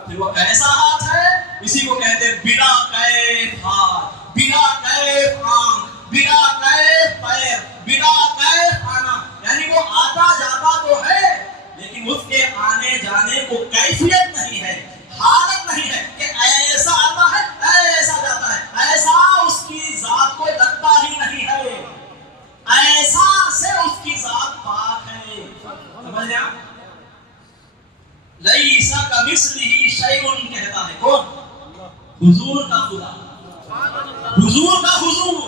پھر وہ کیسا ہاتھ ہے؟ اسی کو کہتے ہیں بلا کیف ہاتھ، بلا کیف آنکھ، بلا کیف پیر، بلا کیف آنا، یعنی وہ آتا جاتا تو ہے لیکن اس کے آنے جانے کو کیفیت نہیں ہے، حالت نہیں ہے کہ ایسا آتا ہے، ایسا جاتا ہے، ایسا اس کی ذات کو لگتا ہی نہیں ہے، ایسا سے اس کی ذات پاک ہے۔ سمجھ لیا؟ لیس کمثلہ شیء کہتا ہے کون؟ حضور کا خدا، حضور کا حضور،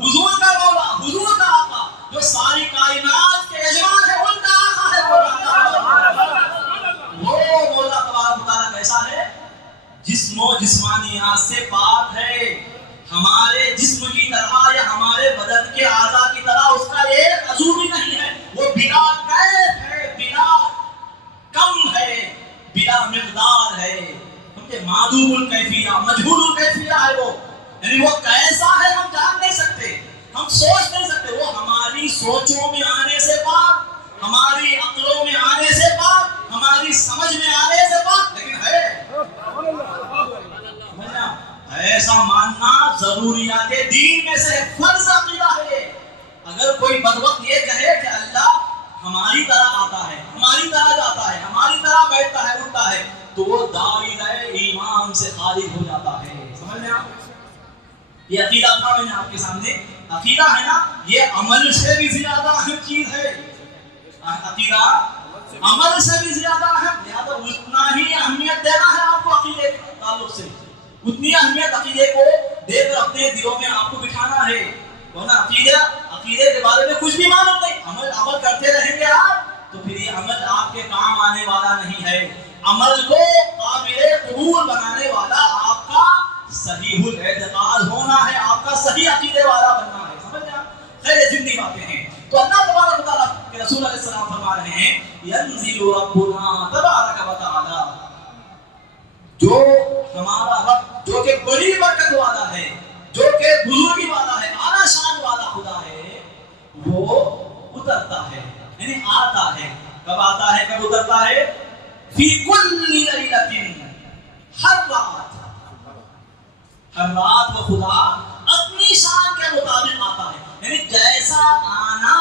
حضور کا مولا، حضور کا آقا، جو ساری کائنات کے یجمان ہے، ان کا آقا ہے، وہ مولا تبارک و تعالیٰ کیسا ہے؟ سے پاک، ہماری عقلوں میں آنے سے پاک، ہماری سمجھ میں آنے سے پاک، لیکن ہے ایسا ماننا ضروریات دین میں سے فرض عقیدہ ہے۔ اگر کوئی بدبخت یہ کہے کہ اللہ ہماری طرح آتا ہے، ہماری طرح جاتا ہے، ہماری طرح بیٹھتا ہے، اٹھتا ہے، تو وہ دائرہ ایمان سے خارج ہو جاتا ہے۔ سمجھ میں آپ یہ عقیدہ تھا میں نے آپ کے سامنے۔ عقیدہ ہے نا، یہ عمل سے بھی زیادہ اہم چیز ہے۔ عقیدہ عمل سے بھی زیادہ اہم، لہذا اتنا ہی اہمیت دینا ہے آپ کو عقیدے کے تعلق سے، اتنی اہمیت عقیدے کو دے کر اپنے دلوں میں آپ کو بٹھانا ہے۔ ورنہ عقیدے کے بارے میں کچھ بھی معلوم نہیں، عمل کرتے رہیں گے آپ تو پھر یہ عمل آپ کے کام آنے والا نہیں ہے۔ عمل کو قابل قبول بنانے والا آپ کا صحیح الاعتقاد ہونا ہے، آپ کا صحیح عقیدے والا بننا ہے۔ سمجھ گئے آپ؟ خیر یہ زندگی باتیں ہیں۔ تو اللہ تبارک و تعالیٰ کے رسول علیہ السلام فرما رہے ہیں ینزل ربنا تبارک و تعالیٰ، جو ہمارا رب جو کہ بڑی برکت والا ہے، جو کہ بزرگی والا ہے، اعلیٰ شان والا خدا ہے، وہ اترتا ہے، یعنی آتا ہے۔ کب آتا ہے، کب اترتا ہے؟ فی کل لیلۃ، ہر رات وہ خدا اپنی شان کے مطابق آتا ہے، یعنی جیسا آنا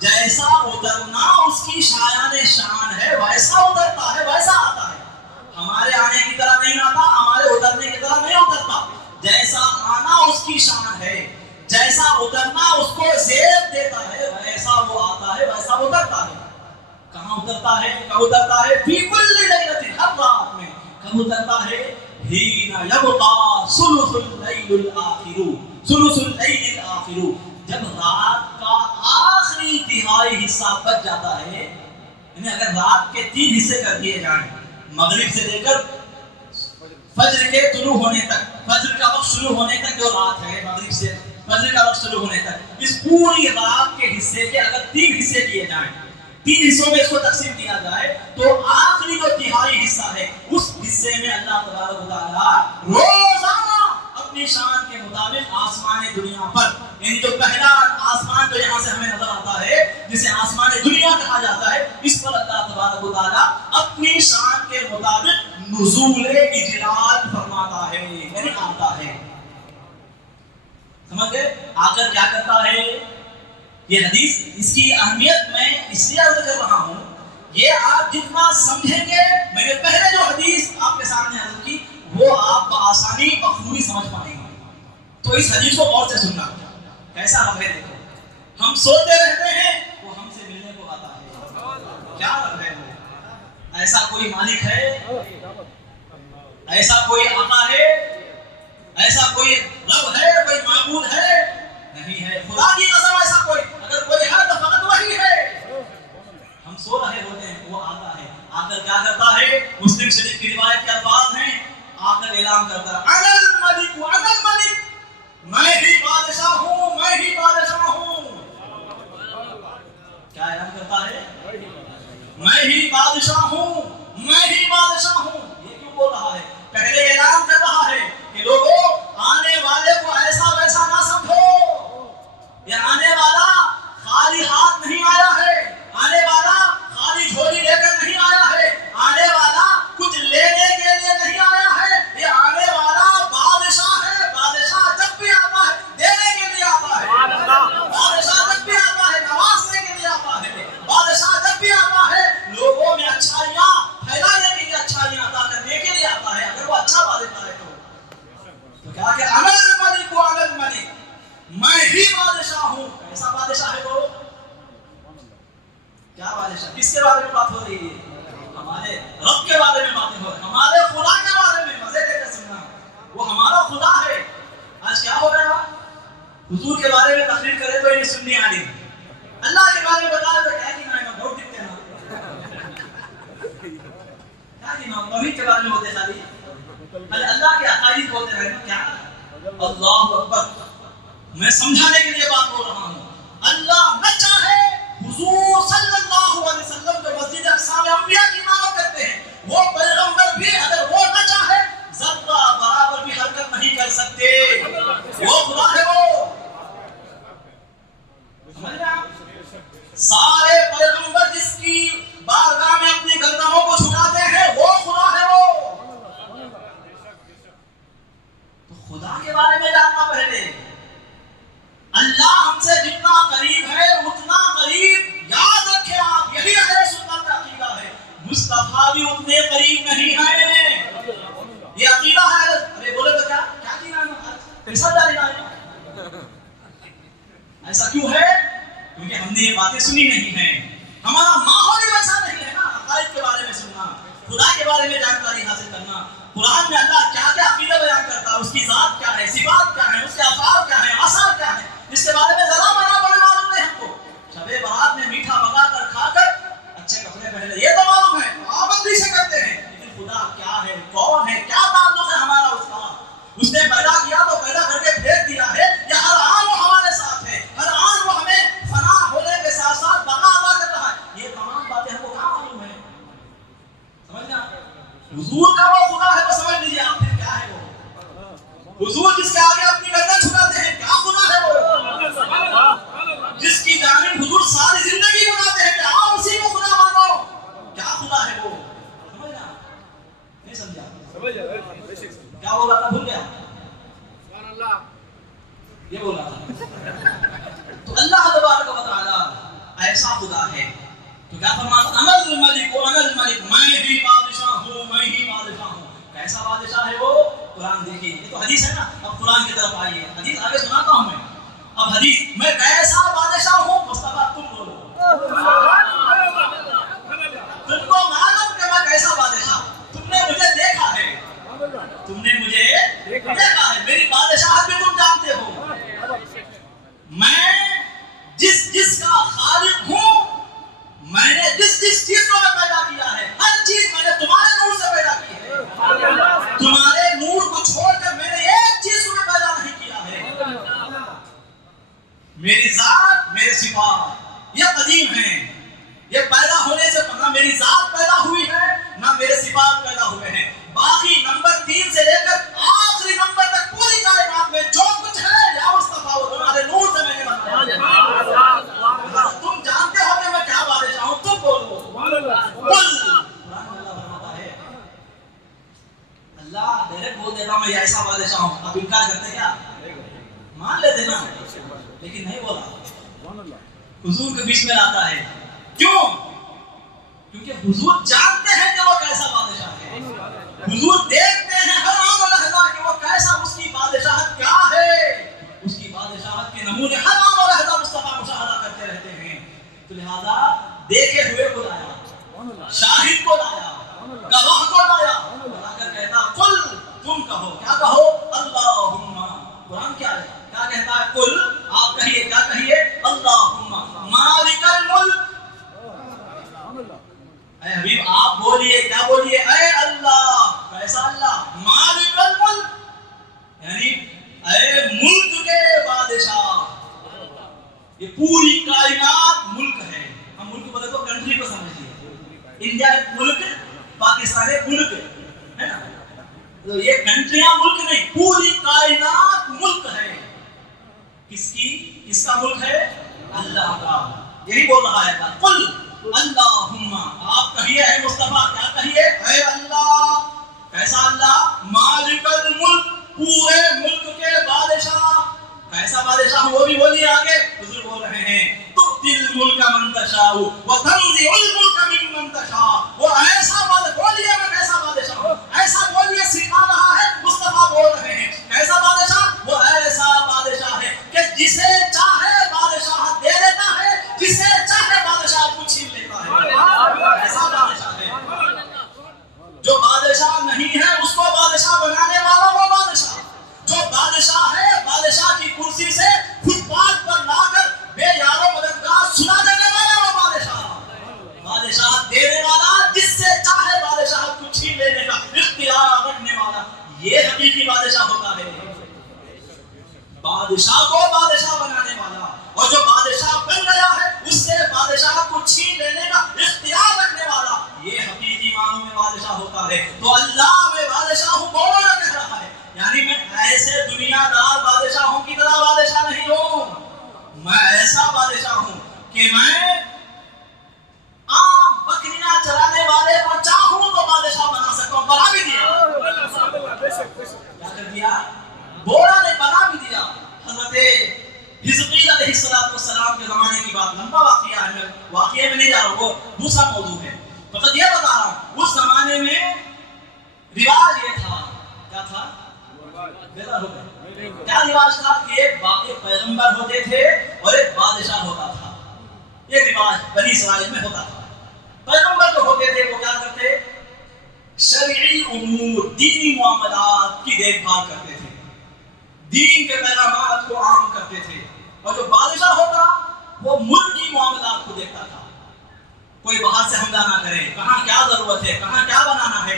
جیسا اترنا اس کی شایان شان ہے، ویسا اترتا ہے، ویسا آتا ہے۔ ہمارے آنے کی طرح نہیں آتا، ہمارے اترنے کی طرح نہیں اترتا۔ جیسا آنا اس کی شان ہے، جیسا اترنا اس کو زیب دیتا ہے، ویسا وہ آتا ہے، ویسا اترتا ہے۔ کہاں اترتا ہے، کب اترتا ہے؟ فی کل لیلۃ، ہر رات میں۔ کب اترتا ہے؟ حین یبقی ثلث اللیل الآخر، ثلث اللیل الآخر، جب رات کا آخری تہائی حصہ بچ جاتا ہے، یعنی اگر رات کے 3 حصے کر دیے جائیں، مغرب سے لے کر فجر کے طلوع ہونے تک، فجر کا وقت شروع ہونے تک جو رات ہے، مغرب سے فجر کا وقت شروع ہونے تک، اس پوری رات کے حصے کے اگر 3 حصے کیے جائیں، 3 حصوں میں اس کو تقسیم کیا جائے، تو آخری جو تہائی حصہ ہے اس حصے میں اللہ تبارک و تعالیٰ روزانہ اپنی شان کے مطابق آسمان دنیا پر، یعنی جو پہلا آسمان جو یہاں سے ہمیں نظر آتا ہے جسے آسمان دنیا کہا جاتا ہے، اس پر اللہ تبارک و تعالیٰ اپنی شان کے مطابق نزول اجلال فرماتا ہے، یعنی آتا ہے۔ سمجھ گئے؟ آ کر کیا کرتا ہے؟ یہ حدیث، اس کی اہمیت میں اس لیے عرض کر رہا ہوں، یہ آپ جتنا سمجھیں گے، میں نے پہلے جو حدیث آپ کے سامنے عرض کی وہ آپ بآسانی بخوبی سمجھ پائیں گے۔ تو اس حدیث کو غور سے سننا، کیسا رب ہے دیکھو۔ ہم سوتے رہتے ہیں، وہ ہم سے ملنے کو آتا ہے۔ کیا رب ہے وہ؟ ایسا کوئی مالک ہے؟ ایسا کوئی آقا ہے؟ ایسا کوئی رب ہے، کوئی معبود ہے؟ نہیں ہے۔ خدا کی قسم ایسا کوئی اگر کوئی ہے تو فقط وہی ہے۔ ہم سو رہے ہوتے ہیں، وہ آتا ہے، آ کر کیا کرتا ہے؟ مسلم شریف کی روایت کے الفاظ ہیں، آ کر اعلان کرتا ہے انا الملک انا الملک، میں ہی بادشاہ ہوں، میں ہی بادشاہ ہوں۔ کیا اعلان کرتا ہے؟ میں ہی بادشاہ ہوں، میں ہی بادشاہ ہوں۔ یہ کیوں بول رہا ہے؟ پہلے اعلان کر رہا ہے کہ لوگوں آنے والے کو ایسا ویسا نہ سمجھو، یہ آنے والا خالی ہاتھ نہیں آیا ہے، آنے والا خالی جھولی لے کر نہیں آیا ہے، آنے والا کچھ لینے کے لیے نہیں آیا ہے، یہ آنے والا بادشاہ ہے۔ بادشاہ جب بھی آتا ہے دینے کے لیے آتا ہے، بادشاہ جب بھی آتا ہے نوازنے کے لیے آتا ہے، بادشاہ جب بھی آتا ہے لوگوں میں اچھائیاں پھیلانے کے لیے، اچھائیاں عطا کرنے کے لیے آتا ہے۔ اگر وہ اچھا بادشاہ ہے تو کیا کہ انا الملک انا الملک، میں ہی بادشاہ ہوں۔ ایسا بادشاہ ہے وہ؟ کیا بادشاہ؟ کس کے بارے میں بات ہو رہی ہے؟ ہمارے رب کے بارے میں باتیں ہو رہی ہیں، ہمارے خدا کے بارے میں۔ مزے لے کر سننا، وہ ہمارا خدا ہے۔ آج کیا ہو رہا ہے؟ حضور کے بارے میں تقریر کرے تو انہیں سننی آ رہی، اللہ کے بارے میں بتائے تو کیا کہ میں بہت دکھتے ہیں، کیا کہ توحید کے بارے میں ہوتے خالی اللہ کے عقائد بولتے رہے۔ کیا اللہ اکبر، میں سمجھانے کے لیے بات بول رہا ہوں۔ اللہ نہ چاہے حضور صلی اللہ علیہ وسلم جو مسجد اقصی میں انبیاء کی عمارت کرتے ہیں، وہ پیغمبر بھی اگر وہ نہ چاہے ذرہ برابر بھی حرکت نہیں کر سکتے۔ وہ خدا ہے، وہ سمجھ رہے ہیں آپ؟ سارے پیغمبر جس کی بارگاہ میں اپنی گردنوں کو جھکاتے ہیں وہ خدا ہے وہ. تو خدا کے بارے میں جاننا پہلے. اللہ ہم سے جتنا قریب ہے اتنا قریب یاد رکھیں آپ, یہی اہل سنت کا عقیدہ ہے. مصطفیٰ بھی اتنے قریب نہیں ہیں, یہ عقیدہ ہے. ارے بولے تو کیا عقیدہ ہے, پیسہ جاری ہے. ایسا کیوں ہے؟ کیونکہ ہم نے یہ باتیں سنی نہیں ہیں. ہمارا ماحول ہی ویسا نہیں ہے نا. عقائد کے بارے میں سننا, خدا کے بارے میں جانکاری حاصل کرنا. قرآن میں اللہ کیا کیا عقیدہ بیان کرتا ہے, اس کی ذات کیا ہے, صفات کیا ہے, اس کے افعال کیا ہے, آثار کیا ہے, اس کے بارے میں ذرا برابر معلوم نہیں ہم کو. شب بارات میں میٹھا پکا کر کھا کر اچھے کپڑے پہنے یہ تو معلوم ہے, پابندی سے کرتے ہیں. لیکن خدا کیا ہے, کون ہے, کیا تعلق ہے ہمارا اس کا. اس نے پیدا کیا تو پیدا کر کے پھینک دیا ہے, یا ہر آن وہ ہمارے ساتھ ہے, ہر آن وہ ہمیں فنا ہونے کے ساتھ ساتھ بقا عطا کر رہا ہے. یہ تمام باتیں ہم کو کہاں معلوم ہے؟ سمجھنا. حضور کا وہ خدا ہے تو سمجھ لیجیے آپ پھر کیا ہے وہ. حضور جس کے آگے اپنی گردن جھکاتے ہیں, کیا خدا ہے وہ. جس کی جانب حضور ساری زندگی بناتے ہیں کہ آپ اسی کو خدا مانو, کیا خدا ہے وہ. سمجھنا نہیں سمجھا. کیا بولا تھا, بھول گیا. یہ بولا تھا. تو اللہ تبارک و تعالی ایسا خدا ہے. تو کیا فرماتا, انا الملک وانا الملک, میں ہی بادشاہ ہوں, میں ہی بادشاہ ہوں. کیسا بادشاہ ہے وہ؟ قرآن دیکھیے, یہ تو حدیث ہے نا. اب قرآن کی طرف آئیے, حدیث آگے سناتا ہوں میں. اب حدیث, میں کیسا بادشاہ ہوں, مصطفیٰ تم بولو. تم کو معلوم کہ میں کیسا بادشاہ, تم نے مجھے دیکھا ہے, تم نے مجھے دیکھا ہے, میری بادشاہت بھی تم جانتے ہو. میں جس کا خالق ہوں, میں نے جس چیز کو میں پیدا کیا ہے, ہر چیز میں نے تمہارے نور سے پیدا کی ہے. تمہارے نور کو چھوڑ کر میں نے ایک چیز کو پیدا نہیں کیا ہے. میری ذات, میرے صفات یہ قدیم ہیں. یہ پیدا ہونے سے نہ میری ذات پیدا ہوئی ہے, نہ میرے صفات پیدا ہوئے ہیں. باقی نمبر 3 سے لے کر آخری نمبر تک پوری کائنات میں جو کچھ ہے, یا مصطفیٰ وہ تمہارے نور سے میں نے بنایا. تم جانتے ہو کہ میں کیا بادشاہ ہوں, تم بولو. اللہ ڈائریکٹ بول دیتا میں ایسا بادشاہ ہوں. اب انکار کرتے کیا, مان لیتے نا, لیکن نہیں بولا. حضور کے بیچ میں لاتا ہے. کیوں؟ کیونکہ حضور جانتے ہیں کہ وہ کیسا بادشاہ ہے. حضور دیکھتے ہیں ہر آن و لحظہ کہ وہ کیسا, اس کی بادشاہت کیا ہے. اس کی بادشاہت کے نمونے ہر آن و لحظہ مصطفیٰ مشاہدہ کرتے رہتے ہیں. تو لہذا دیکھے ہوئے کو لایا, شاہد کو لایا, گواہ کو لایا, لا کر کہتا قل, تم کہو. کیا کہو؟ اللہم. قرآن کیا ہے, کیا کہتا ہے؟ قل, آپ کہیے, کیا کہیے؟ اللہم مالک الملک. اے حبیب آپ بولیے, کیا بولیے؟ اے اللہ. کیسا اللہ؟ مالک الملک, یعنی اے ملک کے بادشاہ. یہ پوری کائنات ملک ہے. ہم ملک بولے تو کنٹری کو سمجھیے. انڈیا ایک ملک, پاکستان ایک ملک ہے نا. تو یہ کنٹریاں ملک نہیں, پوری کائنات ملک ہے. کس کی, کس کا ملک ہے؟ اللہ کا. یہی بول رہا ہے قل اللہم. آپ کہیے اے مصطفیٰ, کیا کہیے؟ اے اللہ. کیسا اللہ؟ مالک الملک, پورے ملک کے بادشاہ. کیسا بادشاہ وہ بھی بولیے آگے. حضور بول رہے ہیں تؤتی الملک من تشاء وتنزع الملک ممن تشاء. وہ ایسا بادشاہ, بولیے میں کیسا بادشاہ ہوں, ایسا بولیے. سکھا رہا ہے مصطفیٰ, بول رہے ہیں کیسا بادشاہ. وہ ایسا بادشاہ ہے کہ جسے چاہے بادشاہ دے دیتا ہے, جسے چاہے بادشاہ کو چھین لیتا ہے. ایسا بادشاہ ہے. جو بادشاہ نہیں ہے اس کو بادشاہ بنانے والا وہ بادشاہ. جو بادشاہ ہے, بادشاہ کی کرسی سے فٹ پاتھ پر لا کر بے یارو مددگار سنا دینے والا وہ بادشاہ. بادشاہ دینے والا, جس سے چاہے بادشاہ کو چھین لینے کا اختیار رکھنے والا, یہ حقیقی بادشاہ ہوتا ہے. بادشاہ کو بادشاہ بنانے والا, اور جو بادشاہ بن گیا ہے اس سے بادشاہ کو چھین لینے کا اختیار رکھنے والا, یہ حقیقی معنوں میں بادشاہ ہوتا ہے. تو اللہ میں بادشاہ ہوں بولنا کہہ رہا ہے, یعنی میں ایسے دنیا دار بادشاہوں کی طرح بادشاہ نہیں ہوں. میں ایسا بادشاہ ہوں کہ میں میں نہیں جا رہا ہوں، وہ دوسرا موضوع ہے. فقط یہ بتا رہا ہوں اس زمانے میں رواج یہ تھا. کیا تھا؟ بیدار ہو گئے. کیا رواج تھا کہ ایک پیغمبر ہوتے تھے اور ایک بادشاہ ہوتا تھا. یہ رواج بنی اسرائیل میں ہوتا تھا. پیغمبر جو ہوتے تھے وہ کیا کرتے؟ شرعی امور، دینی معاملات کی دیکھ بھال کرتے تھے، دین کے پیغامات کو عام کرتے تھے. اور جو بادشاہ ہوتا وہ ملکی معاملات کو دیکھتا تھا. کوئی باہر سے حملہ نہ کرے، کہاں کیا ضرورت ہے، کہاں کیا بنانا ہے.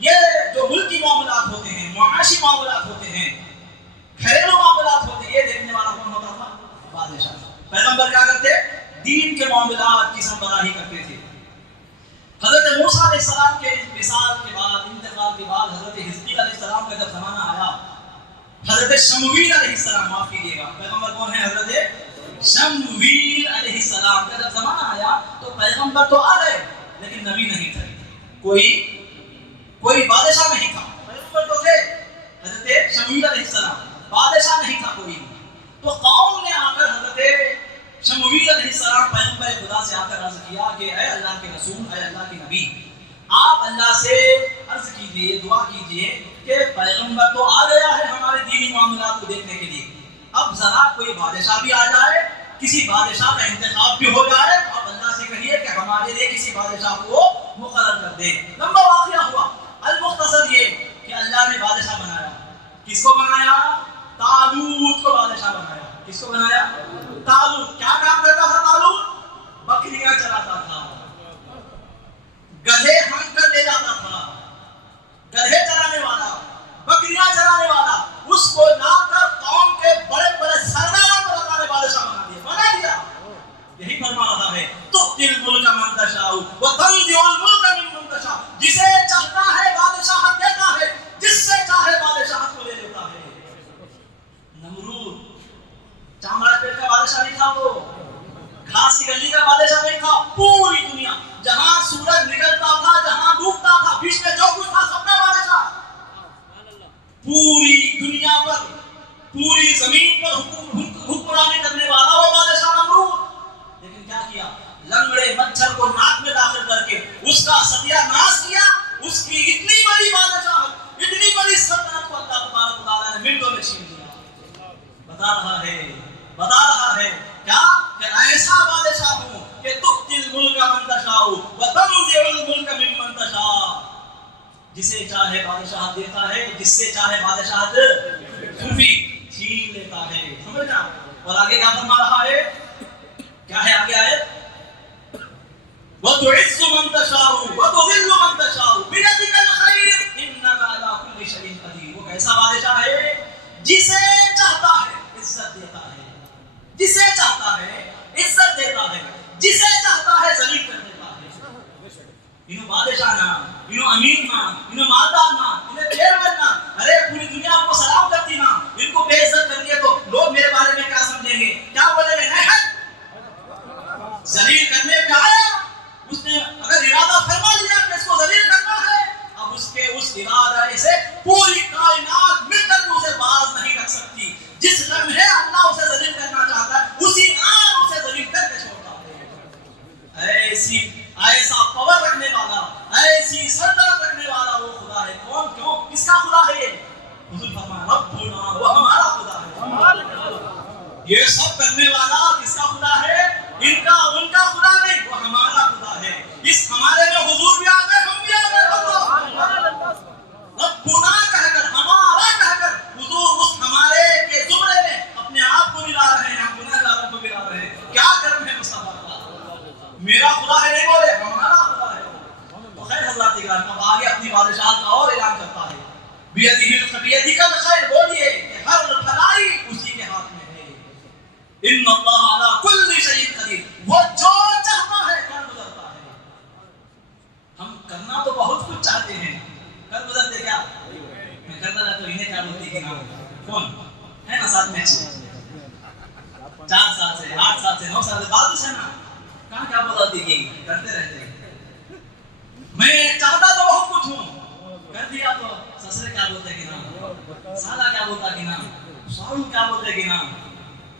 یہ جو ملکی معاملات ہوتے ہیں، معاشی معاملات ہوتے ہیں، گھریلو معاملات ہوتے ہیں، یہ دیکھنے والا کون ہوتا تھا؟ بادشاہ. پیغمبر کیا کرتے؟ دین کے معاملات کی سربراہی کرتے تھے. حضرت موسیٰ علیہ السلام کے وصال کے بعد، انتقال کے بعد، حضرت حزقیل علیہ السلام کا جب زمانہ آیا، حضرت شمویل علیہ السلام، معاف کیجیے گا، پیغمبر کون ہے؟ حضرت شمویل علیہ السلام کا جب زمانہ آیا تو پیغمبر تو آ گئے لیکن نبی نہیں تھے. کوئی بادشاہ نہیں تھا. پیغمبر تو تھے حضرت شمویل علیہ السلام، بادشاہ نہیں تھا کوئی. تو قوم نے آ کر حضرت شمویل علیہ السلام پیغمبر خدا سے آ کر عرض کیا کہ اے اللہ کے رسول، اے اللہ کے نبی، آپ اللہ سے عرض کیجئے، دعا کیجئے کہ پیغمبر تو آ گیا ہے ہمارے دینی معاملات کو دیکھنے کے لیے، اب ذرا کوئی بادشاہ بھی آ جائے، کسی بادشاہ کا انتخاب بھی ہو جائے، آپ اللہ سے کہیے کہ ہمارے لیے کسی بادشاہ کو مقرر کر دے. لمبا واقعہ ہوا. المختصر یہ کہ اللہ نے بادشاہ بنایا. کس کو بنایا؟ طالوت کو بادشاہ بنایا. کس کو بنایا؟ طالوت. کیا کام کرتا تھا طالوت؟ بکریاں چلاتا تھا، گدھے ہانک کر لے جاتا تھا. گدھے چلانے والا، بکریاں چلانے والا، اس کو لا کر قوم کے بڑے بڑے سرداروں کو اللہ نے بادشاہ بنا دیا. یہی فرما رہا ہے تؤتی الملک من تشاء وتنزع الملک ممن تشاء. جسے چاہتا ہے بادشاہت دیتا ہے، جس سے چاہے بادشاہت کو لے لیتا ہے. نمرود چامڑا پیٹ کا بادشاہ نہیں تھا، وہ گھاس کی گلی کا بادشاہ نہیں تھا. پوری دنیا جہاں سورج نکلتا تھا، جہاں ڈوبتا تھا، بیچ میں جو کچھ تھا سب کا بادشاہ. پوری دنیا پر، پوری زمین پر حکمرانی کرنے والا وہ بادشاہ نمرود. لیکن کیا کیا؟ لنگڑے مچھر کو ناک میں داخل کر کے اس کا ستیہ ناش کیا. اس کی اتنی بڑی بادشاہت، اتنی بڑی سلطنت کو اللہ تبارک و تعالیٰ نے منٹوں میں چھین لیا. بتا رہا ہے کیا کہ ایسا بادشاہ ہوں کہ تؤتی الملک من تشاء وتنزع الملک ممن تشاء. جسے چاہے بادشاہت دیتا ہے، جس سے چاہے بادشاہت چھین لیتا ہے. سمجھنا. اور آگے کیا فرما رہا ہے؟ کیا ہے آگے آئے؟ وَتُعِزُّ مَن تَشَاءُ وَتُذِلُّ مَن تَشَاءُ بِيَدِكَ الْخَيْرُ إِنَّكَ عَلَىٰ كُلِّ شَيْءٍ قَدِيرٌ. وہ کیسا بادشاہ ہے؟ جسے چاہتا ہے عزت دیتا ہے، جسے چاہتا ہے عزت دیتا ہے، جسے چاہتا ہے ذلیل کر دیتا ہے. انہوں بادشاہ نا، انہوں امیر نا، انہوں مالدار نا، انہیں چیئرمین نا، ارے پوری دنیا ان کو سلام کرتی نا، ان کو بے عزت کر دیا تو لوگ میرے بارے میں کیا سمجھیں گے، کیا بولیں گے؟ نہیں ذلیل کرنے پہ آیا. اس نے اگر ارادہ فرما لیا کہ اس کو ذلیل کرنا ہے، اب اس کے اس ارادے سے پوری کائنات مل کر اسے باز نہیں رکھ سکتی. جس لمحے اللہ اسے ذلیل کرنا چاہتا ہے اسی آن اسے ذلیل کر کے چھوڑتا ہے. ایسا پاور رکھنے والا، ایسی سلطنت رکھنے والا وہ خدا ہے. کون؟ کیوں؟ کس کا خدا ہے یہ؟ حضور فرمایا ربنا، وہ ہمارا خدا ہے. یہ سب کرنے والا کس کا خدا ہے؟ ان کا ان کا خدا نہیں، وہ ہمارا خدا ہے. اس ہمارے میں حضور بھی آ گئے، ہم بھی آ گئے. ربنا کہہ کر، ہمارا کہہ کر حضور اس ہمارے کے زمرے میں اپنے آپ کو ملا رہے ہیں، ہم گنہگاروں کو ملا رہے ہیں. کیا کرم ہے مصطفیٰ کا. میرا خدا ہے نہیں بولے، ہمارا خدا ہے. تو خیر حضرات اکرام، اب آگے اپنی بادشاہت کا اور اعلان کرتا ہے. بیدک الخیر، بولیے کہ ہر بھلائی اسی کے ہاتھ میں ہے. ان اللہ علی کل شیء قدیر، وہ جو چاہتا ہے کر گزرتا ہے. ہم کرنا تو بہت کچھ چاہتے ہیں، کر گزرتے کیا؟ میں کرتا رہتا تو انہیں کیا بولتی کہ نام کون ہے نا ساتھ میں 4 سال سے 8 سال سے 9 سال سے بعد سے نا کہاں کیا بولتی کہ کرتے رہتے. میں چاہتا تو بہت کچھ ہوں، کر دیا تو سسرے کیا بولتے کہ نام، سالہ کیا بولتا کہ نام، سالو کیا بولتے کہ نام،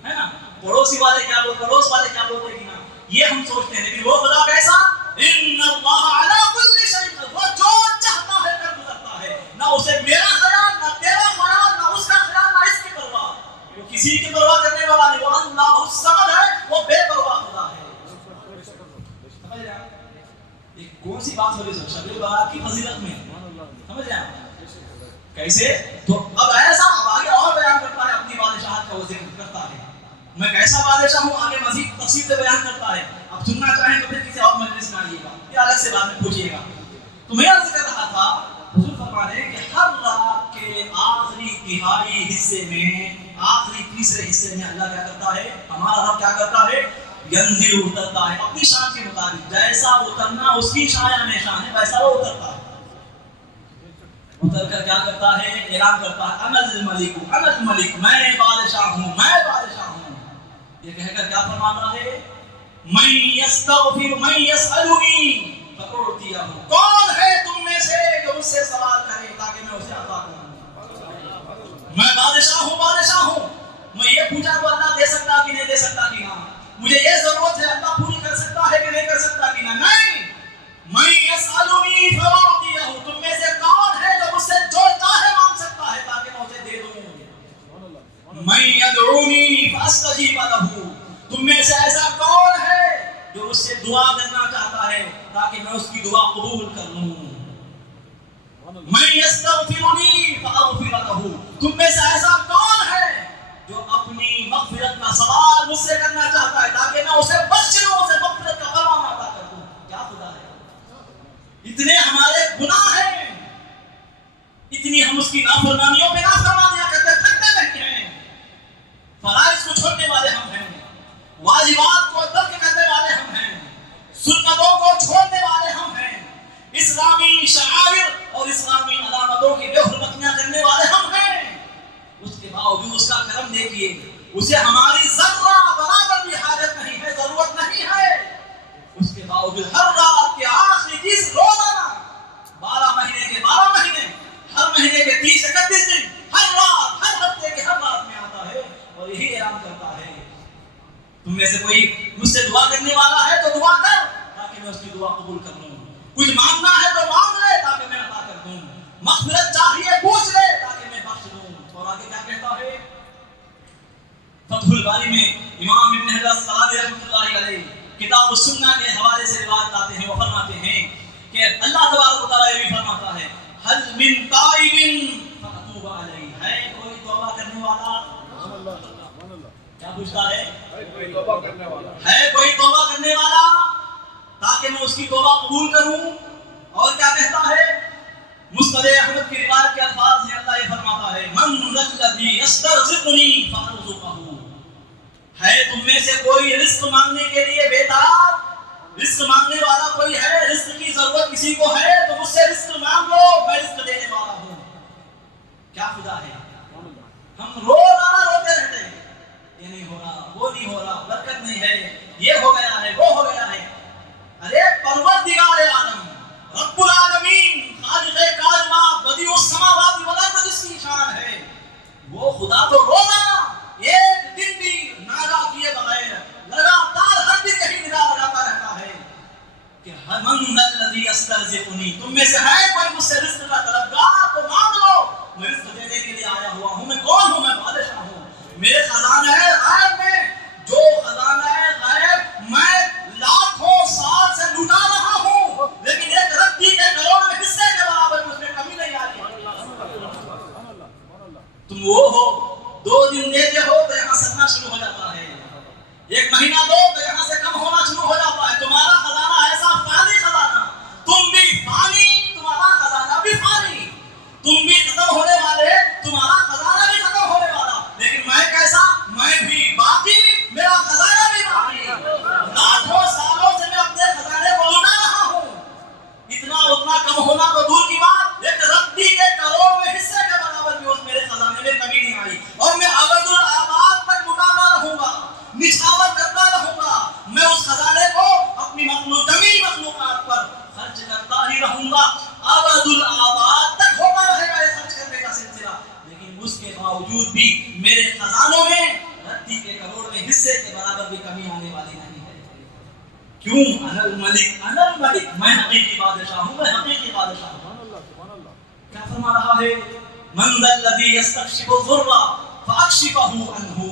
ہے نا، پڑوسی والے کیا بولتے، پڑوس والے کیا بولتے کہ نام. یہ ہم سوچتے ہیں، لیکن وہ خدا کیسا؟ ان اللہ علی کل شیء قدیر، وہ جو چاہتا ہے کر گزرتا ہے، نہ اسے میرا خیال، نہ تیرا خیال، نہ اس کا خیال، نہ اس کی پرواہ، وہ کسی کی پرواہ کرنے والا نہیں، وہ اللہ الصمد ہے، وہ بے پرواہ خدا ہے۔ سمجھ رہے ہیں؟ یہ کون سی بات ہو رہی ہے شب برات کی فضیلت میں؟ سمجھ رہے ہیں کیسے؟ تو اب ایسا اب آگے اور بیان کرتا ہے، اپنی بادشاہت کا وہ ذکر کرتا ہے، میں کیسا بادشاہ ہوں، آگے مزید تفصیل سے بیان کرتا ہے۔ اب سننا چاہیں تو پھر کسی اور مجلس میں آئیے گا، یہ الگ سے بعد میں پوچھیے گا۔ تو میں عرض کر رہا تھا، حضور فرما رہے ہیں کہ ہر رات کے آخری تہائی حصے میں، آخری تیسرے حصے میں اللہ کیا کرتا ہے، ہمارا رب کیا کرتا ہے، ینزل اترتا ہے اپنی شان کے مطابق، جیسا اترنا اس کی شان میں شان ہے ویسا وہ اترتا ہے۔ اتر کر کیا کرتا ہے، اعلان کرتا ہے انا الملک، انا الملک، میں بادشاہ ہوں، میں بادشاہ ہوں۔ یہ کہہ کر کیا فرماتا ہے، من یستغفر من یسألنی فأعطیہ، کون ہے تم میں سے جو مجھ سے سوال کرے تاکہ میں اسے عطا کروں۔ میں بادشاہ ہوں، بادشاہ ہوں، میں یہ پوچھا تو اللہ دے سکتا کہ نہیں دے سکتا کہ نہ، مجھے یہ ضرورت ہے اللہ پوری کر سکتا ہے کہ نہیں کر سکتا کہ نہ، نہیں، من یسألنی فأعطیہ، تم میں سے کون ہے جو مجھ سے جو چاہے مانگ سکتا ہے تاکہ میں اسے دے دوں۔ من یدعونی فاستجیب لہ، تم میں سے ایسا کون ہے جو اس سے دعا کرنا چاہتا ہے تاکہ میں اس کی دعا قبول کر لوں۔ من یستغفرنی فاغفر لہ، تم میں سے ایسا کون ہے جو اپنی مغفرت کا سوال مجھ سے کرنا چاہتا ہے تاکہ میں اسے بخش لوں، اسے مغفرت کا فرمان عطا کر دوں۔ کیا خدا ہے، اتنے ہمارے گناہ ہیں، اتنی ہم اس کی نافرمانیوں پہ نافرمانیاں کرتے تھکتے رہتے ہیں، فرائض کو چھوڑنے والے ہم ہیں، واجبات کو ترک کرنے والے ہم ہیں، سنتوں کو چھوڑنے والے ہم ہیں، اسلامی شعائر اور اسلامی علامتوں کی بے حرمتیاں کرنے والے ہم ہیں۔ اس کے باوجود اس کا کرم دیکھیے، اسے ہماری ذرہ برابر بھی حاجت نہیں ہے، ضرورت نہیں ہے، اس کے باوجود ہر رات کے آخری 30 روزانہ، 12 مہینے کے 12 مہینے، ہر مہینے کے 30-31 دن، ہر رات، ہر ہفتے کے ہر رات میں آتا ہے اور یہی اعلان کرتا ہے، تم میں سے کوئی مجھ سے دعا کرنے والا ہے تو دعا کر تاکہ میں اس کی دعا قبول کر لوں، کچھ مانگنا ہے تو مانگ لے تاکہ میں عطا کر دوں، مغفرت چاہیے پوچھ لے تاکہ میں بخش دوں۔ اور آگے کیا کہتا ہے، فتح الباری میں امام ابن حجر الاسقلانی رحمۃ اللہ علیہ کتاب السنہ کے حوالے سے روایت لاتے ہیں، وہ فرماتے ہیں کہ اللہ تبارک و تعالیٰ یہ بھی فرماتا ہے، حل من تائب فاتوب علیہ، ہے کوئی توبہ کرنے والا؟ کیا پوچھتا ہے، ہے کوئی توبہ کرنے والا تاکہ میں اس کی توبہ قبول کروں؟ اور کیا کہتا ہے، مسند احمد کی روایت کے الفاظ ہیں، اللہ یہ فرماتا ہے، من ذا الذی یسترزقنی فارزقہ، ہے تم میں سے کوئی رزق مانگنے کے لیے بیدار، رزق مانگنے والا کوئی ہے، رزق کی ضرورت کسی کو ہے تو مجھ سے رزق مانگ لو، میں رزق دینے والا ہوں۔ کیا خدا ہے، ہم روزانہ روتے رہتے ہیں، یہ نہیں ہو رہا، وہ نہیں ہو رہا، برکت نہیں ہے، یہ ہو گیا ہے، وہ ہو گیا ہے۔ ارے پروردگار عالم، رب العالمین، خالق کائنات، بدیع السماوات والارض جس کی شان ہے، وہ خدا تو روزانہ ایک دن بھی نادا کیے بغیر لگاتار ہر دن یہی ندا لگاتا رہتا ہے کہ من الذی یسترزقنی، تم میں سے ہے کوئی مجھ سے رزق کا طلبگار تو مانگ لو، میں رزق دینے کے لیے آیا ہوا ہوں، میں کون ہوں، میں بادشاہ ہوں، میرے خزانہ غیب میں جو خزانہ غیب میں لاکھوں سال سے لٹا رہا ہوں، لیکن ایک رتی کے کروڑ میں حصے کے برابر مجھ میں کمی نہیں آتی۔ تم وہ ہو 2 دن دیتے ہو تو یہاں سڑنا شروع ہو جاتا ہے، 1 مہینہ دو تو یہاں سے کم ہونا شروع ہو جاتا ہے، تمہارا خزانہ ایسا فانی خزانہ، تم بھی فانی، تمہارا خزانہ بھی فانی، کیوں؟ انا الملک، میں حقیقی بادشاہ ہوں، میں حقیقی بادشاہ ہوں۔ کیا فرما رہا ہے؟ من ذا الذی یستکشف الضر فاکشفہ عنہ،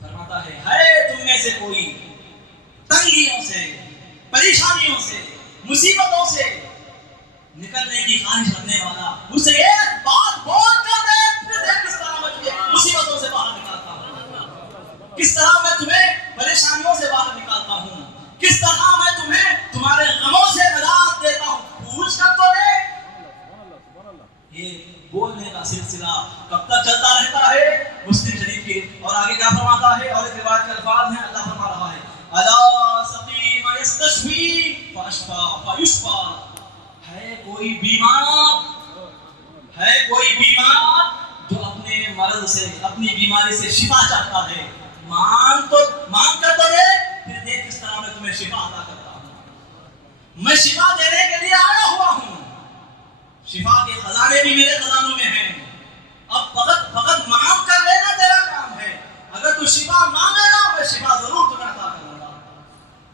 فرماتا ہے تم میں سے کوئی تنگیوں سے، پریشانیوں سے، مصیبتوں سے نکلنے کی خواہش رکھنے والا اسے ایک بات بول کر دے، پھر دیکھ کس طرح میں مصیبتوں سے باہر نکالتا ہوں، کس طرح میں تمہیں پریشانیوں سے باہر نکالتا ہوں، کس طرح میں تمہیں تمہارے غموں سے نجات دیتا ہوں، پوچھ کر تو دے۔ یہ بولنے کا سلسلہ کب تک چلتا رہتا ہے؟ مسلم شریف کی، اور آگے کیا فرماتا ہے؟ اور ایک روایت کے الفاظ ہیں، اللہ فرما رہا ہے الا سقیم یستشفی فاشفا فیشفا، ہے کوئی بیمار جو اپنے مرض سے، اپنی بیماری سے شفا چاہتا ہے، مانگ کر تو دے، پھر دیکھ کس طرح میں تمہیں شفا عطا کرتا ہوں۔ میں شفا دینے کے لیے آیا ہوا ہوں، شفا کے خزانے بھی میرے خزانوں میں ہیں، اب فقط مانگ کر لینا تیرا کام ہے، اگر تو شفا مانگے گا میں شفا ضرور تمہیں عطا کروں گا۔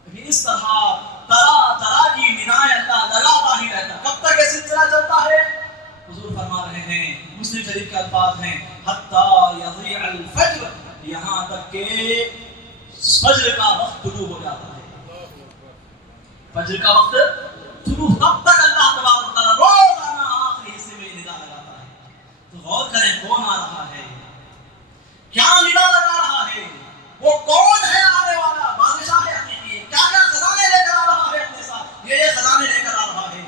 لیکن اس طرح طرح کی ندائیں اللہ لگاتا ہی رہتا۔ کب تک یہ سلسلہ چلتا ہے؟ حضور فرما رہے ہیں، مسلم شریف کے الفاظ ہیں حتی یضیع الفجر، یہاں تک کہ فجر کا وقت طلوع ہو جاتا ہے، فجر کا وقت طلوع، تب تک اللہ تبارک و تعالیٰ روزانہ آخری حصے میں ندا لگاتا ہے۔ تو غور کریں کون آ رہا ہے، کیا ندا لگا رہا ہے، وہ کون ہے آنے والا؟ بادشاہ حقیقی ہے، کیا کیا خزانے لے کر آ رہا ہے اپنے ساتھ؟ یہ خزانے لے کر آ رہا ہے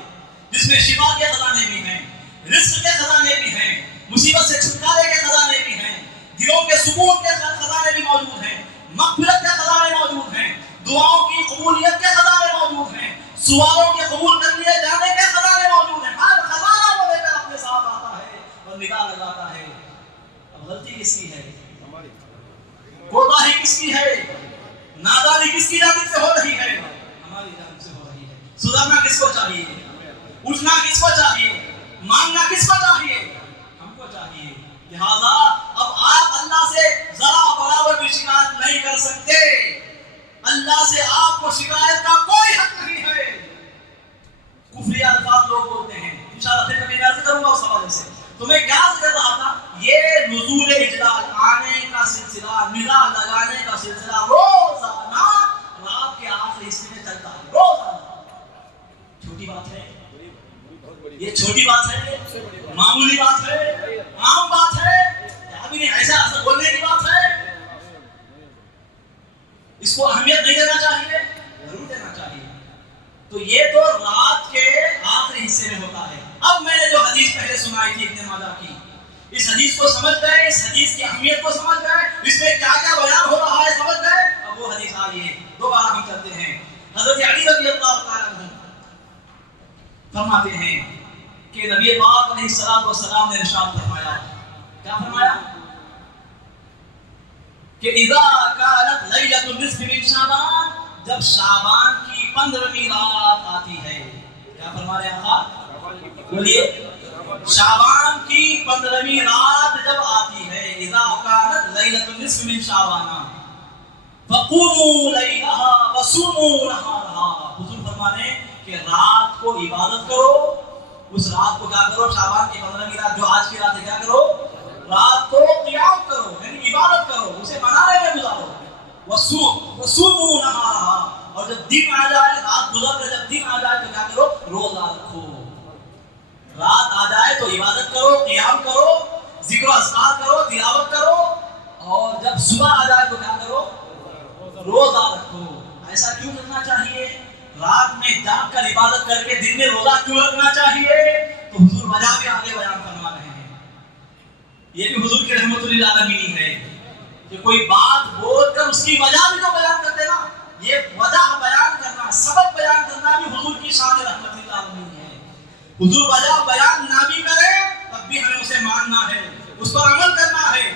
جس میں شفا کے خزانے بھی ہیں، رزق کے خزانے بھی ہیں، مصیبت سے چھٹکارے کے خزانے بھی ہیں، دلوں کے سکون کے خزانے بھی موجود ہیں، مغفرت کے خزانے موجود ہیں، دعاؤں کی قبولیت کے خزانے موجود ہیں، سوالوں کے قبول کر لیے جانے کے خزانے موجود ہیں۔ ہر خزانہ وہ لے کر اپنے ساتھ آتا ہے اور نگاہ لگاتا ہے۔ اب غلطی کس کی ہے؟ کوتاہی کس کی ہے؟ نادانی کس کی جانب سے ہو رہی ہے؟ ہماری جانب سے ہو رہی ہے۔ سدھرنا کس کو چاہیے؟ اٹھنا کس کو چاہیے؟ مانگنا کس کو چاہیے؟ ہم کو چاہیے۔ لہذا اب آپ اللہ سے ذرا برابر بھی شکایت نہیں کر سکتے، اللہ سے آپ کو شکایت کا کوئی حق نہیں ہے۔ کفری الفاظ لوگ بولتے ہیں، انشاءاللہ پھر کبھی عرض کروں گا اس حوالے سے۔ تو میں کیا عرض کر رہا تھا، یہ نزول اجلال آنے کا سلسلہ، ندا لگانے کا سلسلہ روزانہ رات کے آخری حصے میں چلتا ہے، روزانہ۔ چھوٹی بات ہے یہ، چھوٹی بات ہے، معمولی بات ہے، عام بات ہے، ابھی نہیں ایسا بولنے کی بات ہے؟ اس کو اہمیت نہیں دینا چاہیے؟ ضرور دینا چاہیے۔ تو یہ تو رات کے آخری حصے میں ہوتا ہے۔ اب میں نے جو حدیث پہلے سنائی تھی ابن ماجہ کی، اس حدیث کو سمجھ گئے، اس حدیث کی اہمیت کو سمجھ گئے، اس میں کیا کیا بیان ہو رہا ہے سمجھ گئے؟ اب وہ حدیث آئیے دوبارہ ہم چلتے ہیں۔ حضرت علی رضی اللہ تعالیٰ عنہ فرماتے ہیں کہ نبی پاک علیہ الصلوۃ والسلام نے ارشاد فرمایا، کیا فرمایا؟ کہ اذا كانت لیلۃ النصف من شعبان، جب شعبان کی 15ویں رات آتی ہے، کیا فرما رہے ہیں آپ؟ بولیے، شعبان کی 15ویں رات جب آتی ہے، اذا كانت لیلۃ النصف من شعبان فقوموا لیلها وصوموا نهارها، حضور فرما رہے ہیں کہ رات کو عبادت کرو، اس رات کو کیا کرو؟ شعبان کی 15ویں رات جو آج کی رات ہے، کیا کرو؟ رات کو قیام کرو، یعنی عبادت کرو، اسے منانے میں گزارو۔ وصوموا نهارها، اور جب دن آ جائے، رات گزر کر جب دن آ جائے تو کیا کرو؟ روزہ رکھو۔ رات آ جائے تو عبادت کرو، قیام کرو، ذکر و اذکار کرو، تلاوت کرو، اور جب صبح آ جائے تو کیا کرو؟ روزہ رکھو۔ ایسا کیوں کرنا چاہیے؟ رات میں جاگ کر عبادت کر کے دن میں روزہ کیوں رکھنا چاہیے؟ تو حضور وجہ بھی آگے بیان فرما رہے ہیں۔ یہ بھی حضور کی رحمت للعالمین ہے کہ کوئی بات بول کر اس کی وجہ بھی تو بیان کر دینا۔ یہ وجہ بیان کرنا، سبب بیان کرنا بھی حضور کی شان رحمت للعالمین ہے۔ حضور وجہ بیان نہ بھی کرے تب بھی ہمیں اسے ماننا ہے، اس پر عمل کرنا ہے۔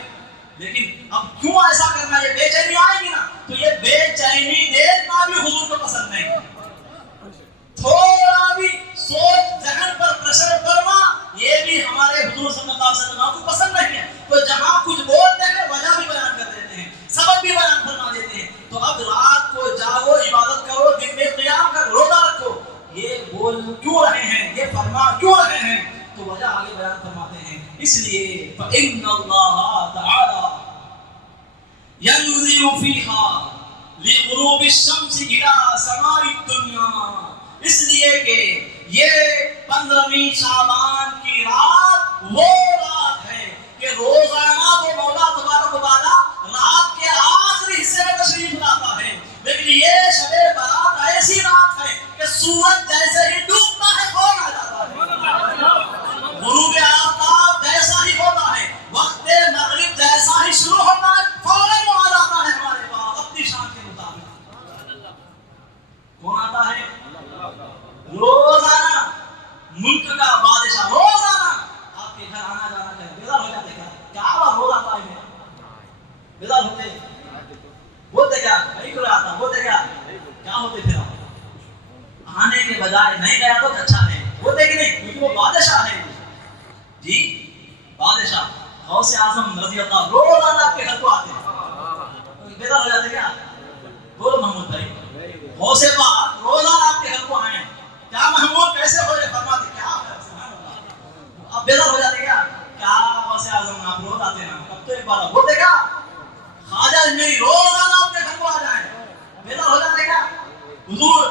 لیکن اب کیوں ایسا کرنا؟ یہ بے چینی آئے گی نا، تو یہ بے چینی دیکھنا بھی حضور کو پسند نہیں۔ تھوڑا بھی سوچ ذہن پر پریشر کرنا یہ بھی ہمارے حضور صلی اللہ علیہ وسلم کو پسند نہیں ہے۔ تو جہاں کچھ بولتے ہیں وجہ بھی بیان کر دیتے ہیں، سبب بھی بیان فرما دیتے ہیں۔ تو اب رات کو جاگو، عبادت کرو، بول کیوں رہے ہیں، یہ فرما کیوں رہے ہیں، تو وجہ آگے بیان فرماتے ہیں، اس لیے فإن اللہ تعالی ينزل فيها لغروب الشمس الى سماء الدنیا، اس لیے کہ یہ 15ویں شعبان کی رات وہ رات ہے کہ روزانہ وہ مولا تبارک و تعالی رات کے آخری حصے میں تشریف لاتا ہے، لیکن یہ شب برات ایسی رات ہے کہ سورج جیسے ہی ڈوبتا ہے فوراً آ جاتا ہے، غروب آفتاب جیسا ہی ہوتا ہے، وقت مغرب جیسا ہی شروع ہوتا ہے فوراً وہ آ جاتا ہے ہمارے پاس اپنی شان کے مطابق۔ کون آتا ہے؟ روزانہ ملک کا بادشاہ روزانہ آپ کے گھر آنا جانا کرے، بیدار ہو جاتے کیا آپ روز آتا ہے میرا، بیدار ہوتے بولتے کیا کہیں کو آتا بولتے کیا ہوتے پھر آپ آنے کے بجائے نہیں گیا تو اچھا ہے بولتے کہ نہیں، کیونکہ وہ بادشاہ ہے جی، بادشاہ غوث اعظم رضی اللہ روزانہ آپ کے گھر کو آتے ہیں، بیدار ہو جاتے کیا، بولو محمود بھائی، غوث پاک روزانہ آپ کے گھر کو آئے، کیا محمود کیسے ہو رہے، فرماتے کیا ہے سبحان اللہ، اب بیدار ہو جاتے کیا غوث اعظم آپ روز آتے نا، کب تو ایک بار بولتے کیا خواجہ میری روزانہ آپ کے گھر کو آ جائیں، بیدار ہو جاتے کیا، حضور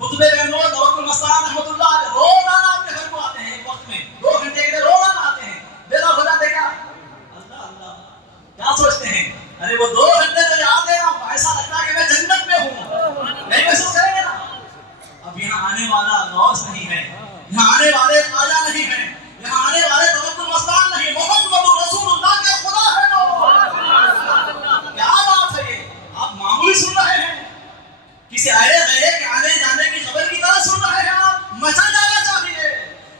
خطبے بہنور توکل المستعان رحمۃ اللہ علیہ روزانہ آپ کے گھر کو آتے ہیں، ایک وقت میں 2 گھنٹے کے لیے روزانہ آتے ہیں، بیدار ہو جاتے کیا، اللہ اللہ کیا سوچتے ہیں، ارے وہ 2 گھنٹے جو آتے ہیں نا ایسا لگتا ہے کہ میں جنت میں ہوں، نہیں محسوس کریں گے نا، اب یہاں آنے والا غوث نہیں ہے، یہاں آنے والے خواجہ نہیں ہیں، یہاں آنے والے توکل المستعان نہیں، محمد رسول اللہ کے خدا ہے لوگ، کیا بات ہے یہ، آپ معمولی سن رہے ہیں، کسی آئے گئے کے آنے جانے کی خبر کی طرح سن رہے ہیں آپ، مچا جانا چاہیے،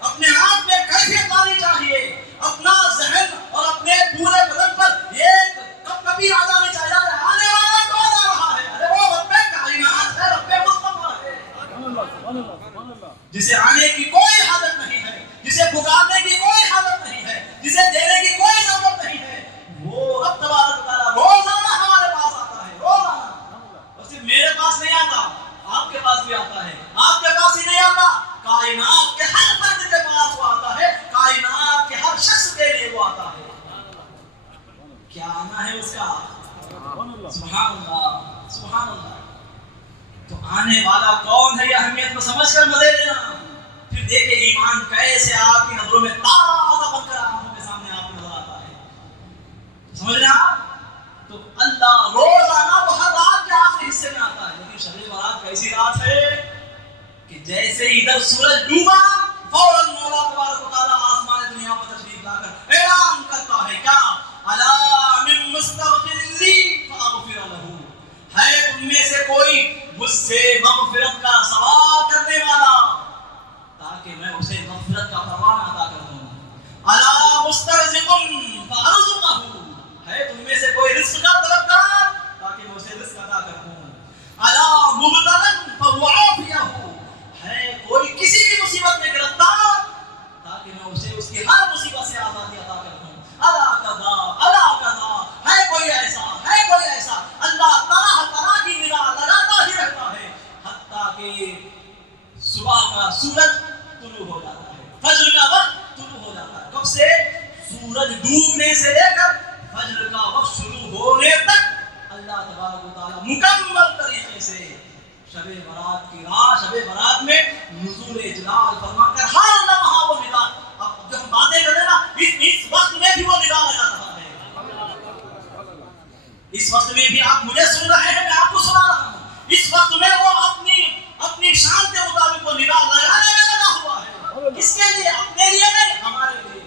اپنے آپ میں کیفیت لانی چاہیے، اپنا ذہن اور اپنے پورے بدن پر ایک کبھی آ جانی چاہیے، آنے والا کون آ رہا ہے، ارے وہ رب کائنات ہے، رب مصطفیٰ ہے، جسے آنے کی کوئی حاجت نہیں ہے، جسے پکارنے کی کوئی حاجت نہیں ہے، جسے دینے کی کوئی ضرورت نہیں ہے، وہ رب تبارک و تعالیٰ روزانہ ہمارے پاس آتا ہے، روزانہ، اور صرف میرے پاس نہیں آتا، آپ کے پاس بھی آتا ہے، آپ کے پاس ہی نہیں آتا، کائنات کے ہر فرد کے پاس وہ آتا ہے، کائنات کے ہر شخص کے لیے وہ آتا ہے، کیا آنا ہے اس کا، سبحان اللہ سبحان اللہ، تو آنے والا کون ہے یہ اہمیت کو سمجھ کر مزے لینا، پھر دیکھیں ایمان کیسے آپ کی نظروں میں تازہ بن کر آنکھوں کے سامنے آپ کو نظر آتا ہے، سمجھ رہے ہیں، تو اللہ روزانہ وہ ہر رات کے آخری حصے میں آتا ہے، لیکن شب برات کیسی رات ہے کہ جیسے ادھر سورج ڈوبا فوراً مولا تبارک و تعالیٰ آسمان دنیا پر تشریف لا کر اعلان کرتا ہے کیا، الا من مستغفر لی فاغفر لہ، ہے تم میں سے کوئی مجھ سے مغفرت کا سوال کرنے والا تاکہ میں اسے مغفرت کا پروانہ عطا کر دوں، الا مسترزق فارزقہ، ہے تم میں سے کوئی رزق کا طلبگار تاکہ میں اسے رزق عطا کر دوں، الا مبتلا فعافیہ، ہے کوئی کسی بھی مصیبت میں گرفتار تاکہ میں اسے اس کی ہر مصیبت سے آزادی عطا کر دوں، الا قضا، ہے کوئی ایسا، اللہ طرح طرح کی نگاہ لگاتا ہی رہتا ہے حتیٰ کہ صبح کا سورج طلوع ہو جاتا ہے، فجر کا وقت طلوع ہو جاتا ہے، کب سے، سورج ڈوبنے سے لے کر فجر کا وقت شروع ہونے تک اللہ تبارک و تعالیٰ مکمل طریقے سے شب برات کی رات، شب برات میں نزول جلال فرما کر ہر لمحہ وہ نگاہ، اب جو ہم باتیں کریں نا اس وقت میں بھی وہ نگاہ لگا رہا ہے، اس وقت میں بھی آپ مجھے سن رہے ہیں، میں آپ کو سنا رہا ہوں، اس وقت میں وہ اپنی شان کے مطابق وہ نگاہ لگانے میں لگا ہوا ہے، کس کے لیے، اپنے لیے نہیں، ہمارے لیے،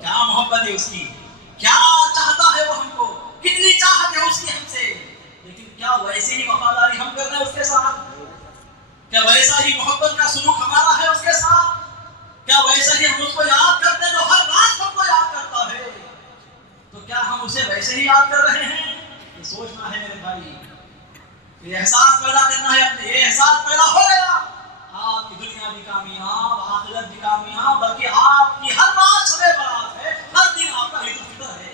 کیا محبت ہے اس کی، کیا چاہتا ہے وہ ہم کو، کتنی چاہت ہے اس کی ہم سے، لیکن کیا ویسے ہی وفاداری ہم کر رہے ہیں اس کے ساتھ، کیا ویسا ہی محبت کا سلوک ہمارا ہے اس کے ساتھ، کیا ویسا ہی ہم اس کو یاد کرتے ہیں جو ہر رات ہم کو یاد کرتا ہے، تو کیا ہم اسے ویسے ہی یاد کر رہے ہیں، یہ سوچنا ہے میرے بھائی، یہ احساس پیدا کرنا ہے، اپنے یہ احساس پیدا ہو گیا، آپ کی دنیا بھی کامیاب، آخرت بھی کامیاب، بلکہ آپ کی ہر رات شب برات ہے، ہر دن آپ کا عید الفطر ہے،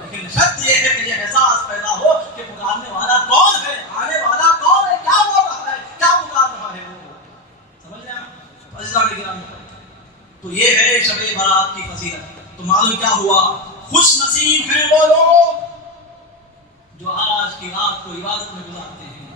لیکن شرط یہ ہے کہ یہ احساس پیدا ہو کہ پکارنے والا کون ہے، آنے والا کون ہے، کیا بول رہا ہے، کیا پکار رہا ہے وہ، تو معلوم کیا ہوا؟ خوش نصیب ہیں وہ لوگ جو آج کی رات کو عبادت میں گزارتے ہیں،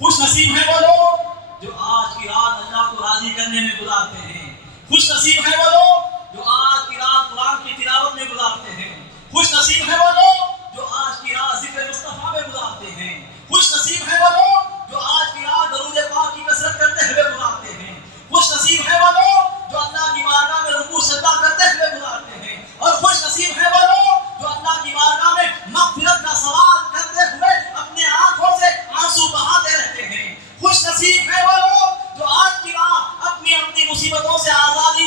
خوش نصیب ہیں وہ لوگ جو آج کی رات اللہ کو راضی کرنے میں گزارتے ہیں، خوش نصیب ہیں وہ لوگ جو آج کی رات قرآن کی تلاوت میں گزارتے ہیں، خوش نصیب ہیں وہ لوگ جو آج کی رات ذکر مصطفیٰ میں گزارتے ہیں، خوش نصیب ہیں وہ لوگ جو آج کی رات درود پاک کی کثرت کرتے ہوئے گزارتے ہیں، خوش نصیب ہیں وہ لوگ جو اللہ کی بارگاہ میں رکوع سجدہ کرتے ہوئے گزارتے ہیں، اور خوش نصیب ہیں وہ لوگ جو اللہ کی بارگاہ میں مغفرت کا سوال کرتے ہوئے اپنے آنکھوں سے آنسو بہاتے رہتے ہیں، خوش نصیب ہیں وہ لوگ جو آج کی رات اپنی اپنی مصیبتوں سے آزاد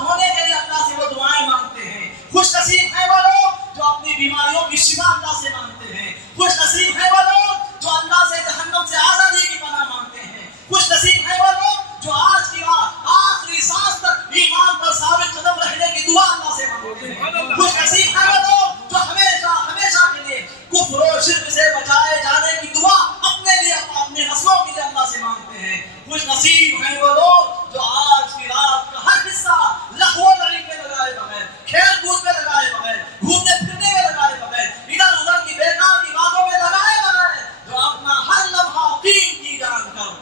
ہونے کے لیے اللہ سے وہ دعائیں مانگتے ہیں، خوش نصیب ہیں وہ لوگ جو اپنی بیماریوں کی شفا اللہ سے مانگتے ہیں، خوش نصیب ہیں وہ لوگ جو اللہ سے جہنم سے آزادی کی پناہ مانگتے ہیں، خوش نصیب ہیں وہ لوگ جو آج کی رات آخری سانس تک ایمان پر ثابت قدم رہنے کی دعا اللہ سے مانگتے ہیں، خوش نصیب ہیں وہ لوگ جو ہمیشہ کے لیے کفر و شرک سے بچائے جانے کی دعا اپنے لیے اپنے نسلوں کے لیے اللہ سے مانگتے ہیں، خوش نصیب ہیں وہ لوگ جو آج کی رات کا ہر حصہ لہو و لعب میں لگائے بغیر، کھیل کود میں لگائے بغیر، گھومنے پھرنے میں لگائے بغیر، ادھر ادھر کی بیکار کی باتوں میں لگائے بغیر، جو اپنا ہر لمحہ قیمتی جان کر،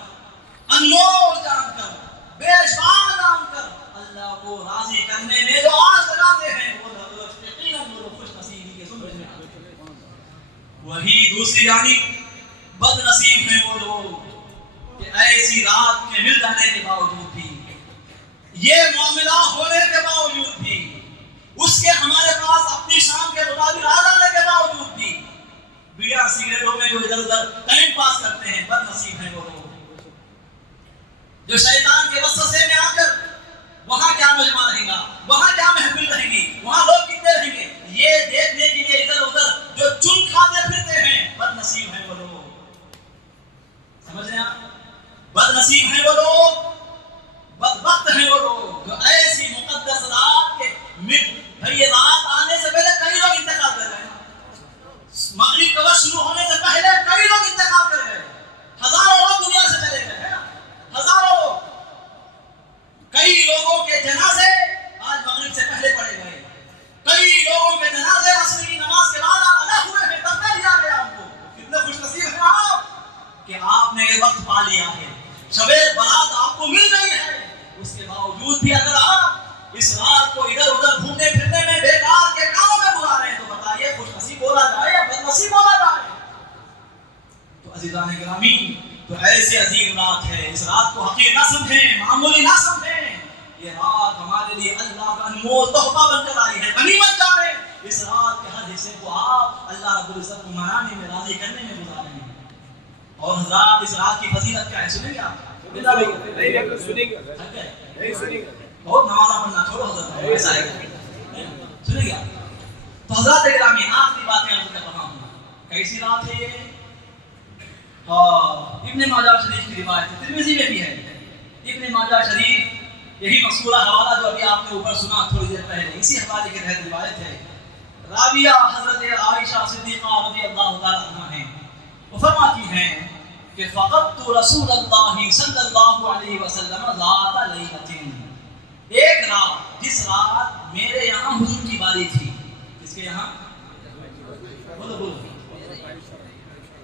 انمول جان کر، بے شمار جان کر اللہ کو راضی کرنے میں جو آج لگاتے ہیں وہ یقیناً وہ خوش نصیبی کے زمرے میں آتے ہیں۔ وہی دوسری جانب بد نصیب ہیں وہ لوگ کہ ایسی رات کے مل جانے کے باوجود بھی، یہ معاملہ ہونے کے باوجود بھی، اس کے ہمارے پاس اپنی شام کے مطابق آ جانے کے باوجود بھی بیڑا سگریٹوں میں جو ادھر ادھر ٹائم پاس کرتے ہیں، بد نصیب ہیں وہ لوگ جو شیطان کے وسوسے میں آ کر وہاں کیا مجمع رہے گا، وہاں کیا محفل رہے گی، وہاں لوگ کتنے رہیں گے، یہ دیکھنے کے لیے ادھر ادھر جو چن کھاتے پھرتے ہیں، بد نصیب ہیں وہ لوگ۔ سمجھ رہے ہیں آپ؟ بد نصیب ہیں وہ لوگ، بدبخت ہیں وہ لوگ جو ایسی مقدس رات کے یہ رات آنے سے پہلے کئی لوگ انتقال کر گئے، مغرب کا وقت شروع ہونے سے پہلے کئی لوگ انتقال کر گئے، ہزاروں لوگ دنیا سے چلے گئے، ہے نا، ہزاروں لوگ، کئی لوگوں کے جنازے آج مغرب سے پہلے پڑے گئے، کئی لوگوں کے جنازے عصر کی نماز کے بعد ادا ہوئے ہیں، تب میں لیا گیا آپ کو۔ کتنے خوش نصیب ہیں آپ کہ آپ نے یہ وقت پا لیا ہے، شب برات آپ کو مل گئی ہے، اس کے باوجود بھی اگر آپ اس رات کو ادھر ادھر گھومنے پھرنے میں بیکار کے کاموں میں گزارے ہیں تو بتائیے خوش نصیب بولا جائے یا بد نصیب بولا جائے؟ تو عزیزان گرامی، تو ایسے عظیم رات ہے، اس رات کو حقیر نہ سمجھیں، معمولی نہ سمجھیں، یہ رات ہمارے لیے اللہ کا انمول تحفہ بن کر آئی ہے، غنیمت جانیں، اس رات کے ہر حصے کو آپ اللہ رب العزت کو منانے میں، راضی کرنے میں گزاریں گے۔ اور حضرات اس رات کی فضیلت کیا ہے سنیں گے آپ؟ بہت نمازہ پڑھنا چھوڑو حضرت، ایسا ہے سنیں گے آپ؟ تو حضرات گرامی، آخری باتیں عرض کر رہا ہوں، کیسی رات ہے یہ؟ ابن ماجہ شریف کی روایت ہے، ترمذی میں بھی ہے، ابن ماجہ شریف یہی مذکورہ حوالہ جو ابھی آپ نے اوپر سنا تھوڑی دیر پہلے، اسی حوالے کے تحت روایت ہے، راویہ حضرت عائشہ صدیقہ رضی اللہ تعالیٰ عنہا ہیں، وہ فرماتی ہیں کہ فقدت رسول اللہ صلی اللہ علیہ وسلم ذات لیلۃ، ایک رات جس رات میرے یہاں حضور کی باری تھی، کس کے یہاں؟ بولو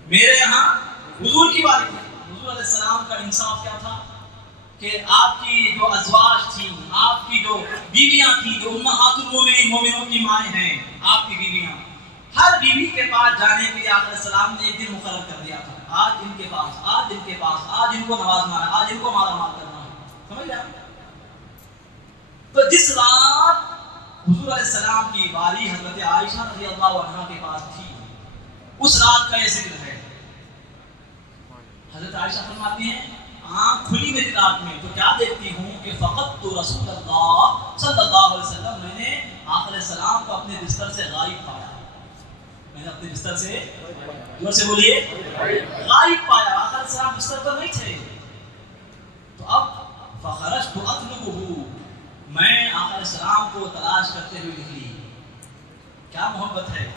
میرے یہاں حضور کی باری تھی۔ حضور علیہ السلام کا انصاف کیا تھا کہ آپ کی جو ازواج تھیں، آپ کی جو بیویاں تھیں، جو امہات المومنین، مومنوں کی مائیں ہیں، آپ کی بیویاں، ہر بیوی کے پاس جانے کے لیے آپ علیہ السلام نے ایک دن مقرر کر دیا تھا، آج ان کے پاس، آج ان کے پاس، آج ان کو نوازنا ہے، آج ان کو مالا مال کرنا ہے، سمجھ گیا؟ تو جس رات حضور علیہ السلام کی باری حضرت عائشہ رضی اللہ عنہا کے پاس تھی، اس رات کا یہ ذکر ہے۔ حضرت عائشہ فرماتی ہیں آنکھ کھلی میری رات میں تو کیا دیکھتی ہوں کہ فقط تو رسول اللہ صلی اللہ علیہ وسلم، میں نے آقا علیہ السلام کو اپنے بستر سے غائب پایا، میں نے اپنے بستر سے، جور سے بولیے، غائب پایا، آقا علیہ السلام بستر پر نہیں تھے۔ تو اب فخرجت اطلبہ، میں آقا علیہ السلام کو تلاش کرتے ہوئے نکلی۔ کیا محبت ہے،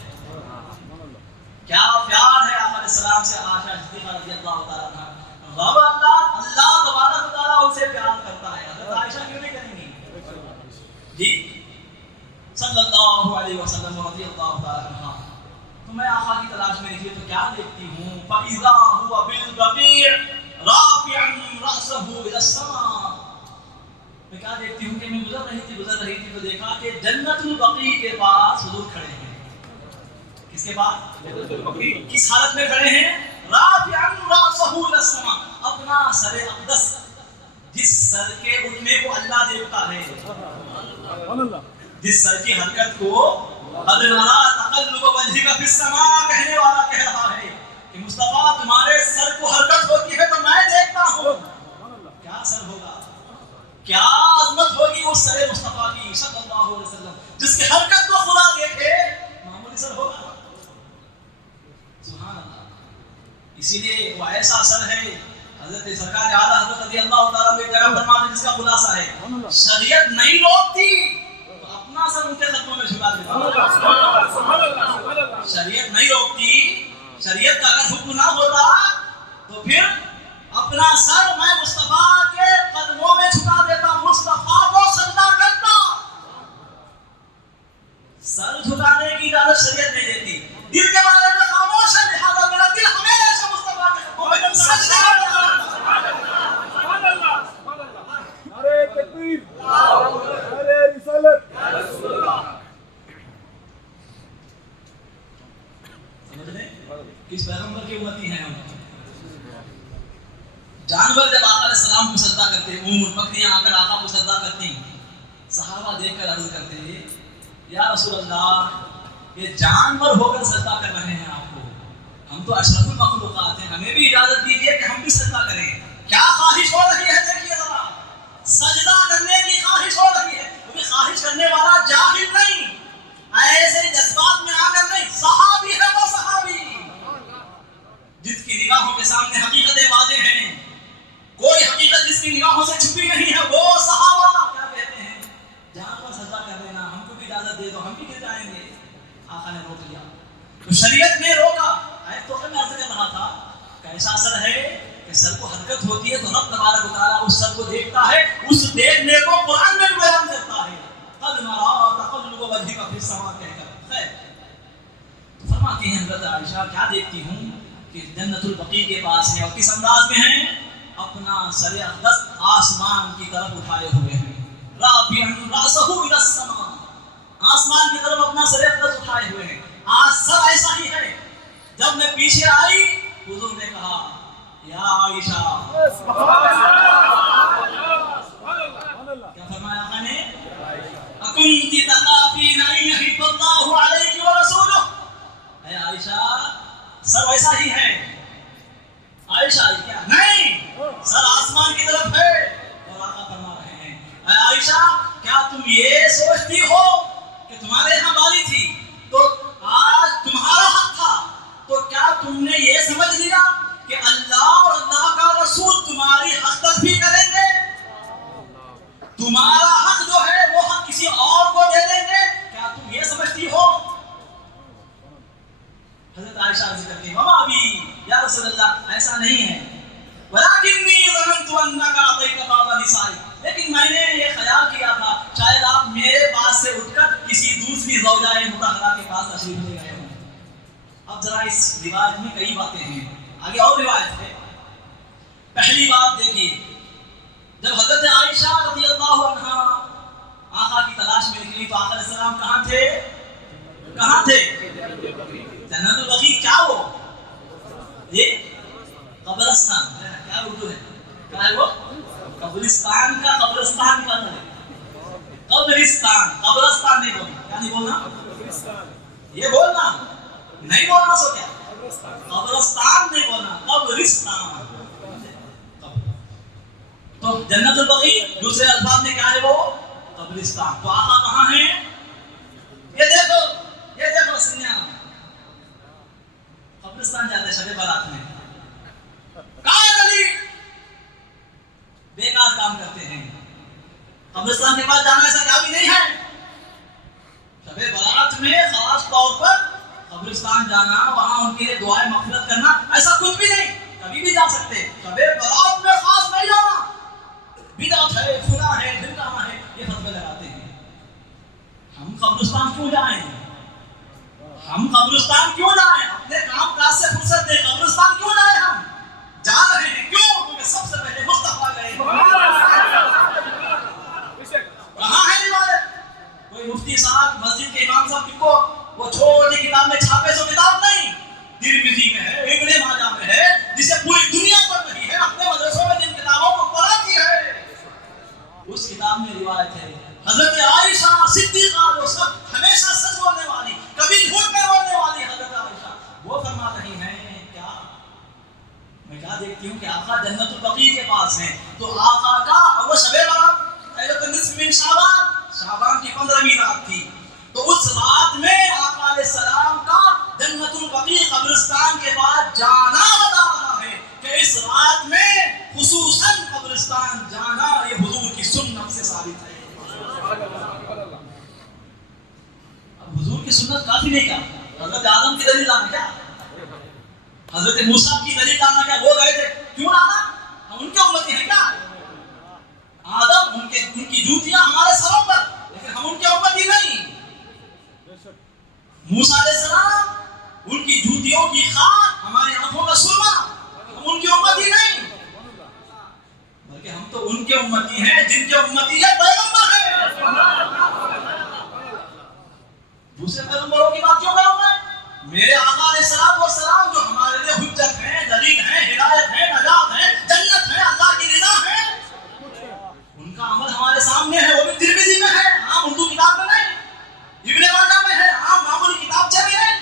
کیا پیار ہے آقا علیہ السلام سے عائشہ صدیقہ رضی اللہ تعالیٰ عنہ۔ رب اللہ تبارک و تعالیٰ ان سے پیار کرتا ہے، حضرت عائشہ کیوں نہیں کریں گی؟ جی، سب رضی اللہ تعالی عنہ تو میں آقا کی تلاش میں نکلی تو کیا دیکھتی ہوں فَإِذَا هُوَ بِالْبَقِيعِ رَافِعًا رَأْسَهُ إِلَى السَّمَاءِ میں کیا دیکھتی ہوں کہ میں گزر رہی تھی تو دیکھا کہ جنت البقیع کے پاس حضور کھڑے ہیں. کس کے پاس؟ جنت البقیع. کس حالت میں کھڑے ہیں؟ رافعًا رأسه إلى السماء. اپنا سر اقدس جس سر کے اٹھنے کو اللہ دیکھتا ہے, جس سر کی حرکت کو قد نرى تقلب وجهك في السماء کہنے والا کہہ رہا ہے کہ مصطفیٰ تمہارے سر کو حرکت ہوتی ہے تو میں دیکھتا ہوں. کیا سر ہوگا, کیا عظمت ہوگی اس سر مصطفیٰ کی صلی اللہ علیہ وسلم, جس کی حرکت کو خدا دیکھے. معمولی سر ہوگا. سبحان اللہ. اسی لیے وہ ایسا سر ہے حضرت سرکار اعلیٰ حضرت رضی اللہ تعالیٰ عنہ ایک جگہ فرماتے ہیں جس کا خلاصہ ہے شریعت نہیں روکتی تو اپنا سر ان کے قدموں میں جھکا دیتا. شریعت نہیں روکتی, شریعت کا اگر حکم نہ ہوتا تو پھر اپنا سر میں مصطفیٰ کے قدموں میں جھکا دیتا, مصطفیٰ کو سجدہ کرتا. سر جھکانے کی اجازت شریعت نہیں دیتی. دل کے بارے میں خاموش ہے, لہذا میرا دل ہمیشہ مصطفیٰ کے قدموں میں سجدہ کرتا. نعرہ تکبیر, نعرہ رسالت. سمجھ لیں کس پیغمبر کی امتی ہیں ہم. جانور جب آقا علیہ السلام کو سجدہ کرتے, اونٹ بکریاں آ کر آقا کو سجدہ کرتی, صحابہ دیکھ کر عرض کرتے یا رسول اللہ یہ جانور ہو کر سجدہ کر رہے ہیں آپ کو, ہم تو اشرف المخلوقات ہیں, ہمیں بھی اجازت دیجیے کہ ہم بھی سجدہ کریں. کیا خواہش ہو رہی ہے دیکھیے ذرا, سجدہ کرنے کی خواہش ہو رہی ہے. کیونکہ خواہش کرنے والا جاہل نہیں, ایسے جذبات میں آ کر نہیں, صحابی ہے وہ صحابی جس کی نگاہوں کے سامنے حقیقتیں واضح ہیں, کوئی حقیقت جس کی نگاہوں سے چھپی نہیں ہے. وہ صحابہ کیا کہتے ہیں, جانور سجدہ کر دینا, ہم کو بھی اجازت دے دو, ہم بھی گر جائیں گے. آقا نے روک لیا. تو شریعت نے روکا. آیت تو میں عرض کر رہا تھا کیسا سر ہے کہ سر کو حرکت ہوتی ہے تو رب تبارک و تعالیٰ اس سر کو دیکھتا ہے, اس دیکھنے کو قرآن میں بیان کرتا ہے. قد نرى تقلب وجهك في السماء کہہ کر. خیر تو فرماتی ہیں حضرت عائشہ کیا دیکھتی ہوں کہ جنت البقیع کے پاس ہے, اور کس انداز میں ہیں, اپنا سر اقدس آسمان کی طرف اٹھائے ہوئے ہیں. رافعا رأسه إلى السماء, آسمان کی طرف اپنا سر اقدس اٹھائے ہوئے ہیں. آج سر ایسا ہی ہے. جب میں پیچھے آئی حضور نے کہا یا عائشہ, کیا فرمایا آقا نے, اکنت تخافین ان یحب اللہ علیک ورسولہ. اے عائشہ سر ویسا ہی ہے. عائشہ کیا نہیں, سر آسمان کی طرف ہے. اور آقا فرما رہے ہیں اے عائشہ کیا تم یہ سوچتی ہو کہ تمہارے یہاں بالی تھی تو آج تمہارا حق تھا, تو کیا تم نے یہ سمجھ لیا کہ اللہ اور اللہ کا رسول تمہاری حق تلفی کریں گے, تمہارا حق جو ہے وہ حق کسی اور کو دے دیں گے؟ کیا تم یہ سمجھتی ہو؟ حضرت عائشہ عرض کرتی ہیں وما بھی یا رسول اللہ ایسا نہیں ہے, ولکنی ظننت انک اعطیت بعض نسائی, لیکن میں نے یہ خیال کیا تھا شاید آپ میرے پاس سے اٹھ کر کسی دوسری زوجائے مطہرہ کے پاس تشریف لے گئے ہوں. اب ذرا اس روایت میں کئی باتیں ہیں, آگے اور روایت ہے. پہلی بات دیکھیے, جب حضرت عائشہ رضی اللہ عنہا آقا کی تلاش میں نکلی تو آقا علیہ السلام کہاں تھے, کہاں تھے؟ جنت البقیع. کیا وہ یہ قبرستان, کیا اردو ہے, کیا ہے وہ قبرستان کا, قبرستان کا ہے قبرستان, قبرستان نہیں بولنا. کیا نہیں بولنا, یہ بولنا نہیں بولنا, سو کیا قبرستان نہیں بولنا, قبرستان. تو جنت البقیع دوسرے الفاظ میں کیا ہے وہ قبرستان. تو آقا کہاں ہیں, یہ دیکھو سنیا, قبرستان جاتے شب برات میں, کہاں علی بیکار کام کرتے ہیں. قبرستان کے پاس جانا ایسا کیا بھی نہیں ہے. شب برات میں خاص طور پر قبرستان جانا, وہاں ان کے لیے دعائیں مغفرت کرنا, ایسا کچھ بھی نہیں. کبھی بھی جا سکتے, شب برات میں خاص نہیں جانا. بدعت ہے, فنا ہے, دل کہاں ہے, یہ فتوے لگاتے ہیں. ہم قبرستان کیوں جائیں, ہم قبرستان کیوں جائیں؟ اپنے کام کاج سے فرصت دیں، قبرستان کیوں جائیں؟ ہم جا رہے ہیں کیوں؟ کیونکہ سب سے پہلے مصطفیٰ گئے۔ کہاں ہے روایت؟ کوئی مفتی صاحب، مسجد کے امام صاحب کو وہ چھوٹی کتاب میں چھاپے سو کتاب نہیں، ترمذی میں ہے، ابن ماجہ میں ہے، جسے پوری دنیا پڑھ رہی ہے، اپنے مدرسوں میں جن کتابوں کو پڑھاتی ہے، اس کتاب میں روایت ہے حضرت عائشہ صدیقہ، جو سب ہمیشہ سچ بولنے والی، کبھی جھوٹ نہیں بولنے والی حضرت عائشہ، وہ فرما رہی ہیں کیا؟ میں کیا دیکھتی ہوں کہ آقا جنت البقیع کے پاس ہیں، تو آقا کا اور وہ شب برات لیلۃ النصف من شعبان کی 15ویں رات تھی، تو اس رات میں آقا علیہ السلام کا جنت البقیع قبرستان کے بعد جانا بتا رہا ہے کہ اس رات میں خصوصاً قبرستان جانا یہ حضور کی سنت سے ثابت ہے۔ اب حضور کی سنت کافی نہیں کیا؟ حضرت آدم کی دلیل لانا کیا؟ حضرت موسیٰ کی دلیل لانا کیا؟ وہ گئے تھے، کیوں لانا؟ ہم ان کے امتی ہیں کیا؟ آدم ان کی جوتیاں ہمارے سروں پر، لیکن ہم ان کے امتی نہیں۔ موسیٰ علیہ السلام ان کی جوتیوں کی خاک ہماری آنکھوں کا سرما، ہم ان کے امتی نہیں، بلکہ ہم تو ان کے امتی ہیں جن کے امتی ہے پیغمبر ہے۔ دوسرے پیغمبروں کی بات کیوں کروں میں؟ میرے آقا علیہ السلام جو ہمارے لیے حجت ہیں، دلیل ہیں، ہدایت ہیں، نجات ہیں، جنت ہے، اللہ کی رضا ہے، ان کا عمل ہمارے سامنے ہے، وہ بھی ترمذی میں ہے، عام اردو کتاب میں نہیں، ابن ماجہ میں ہے، عام معمولی کتاب سے بھی نہیں،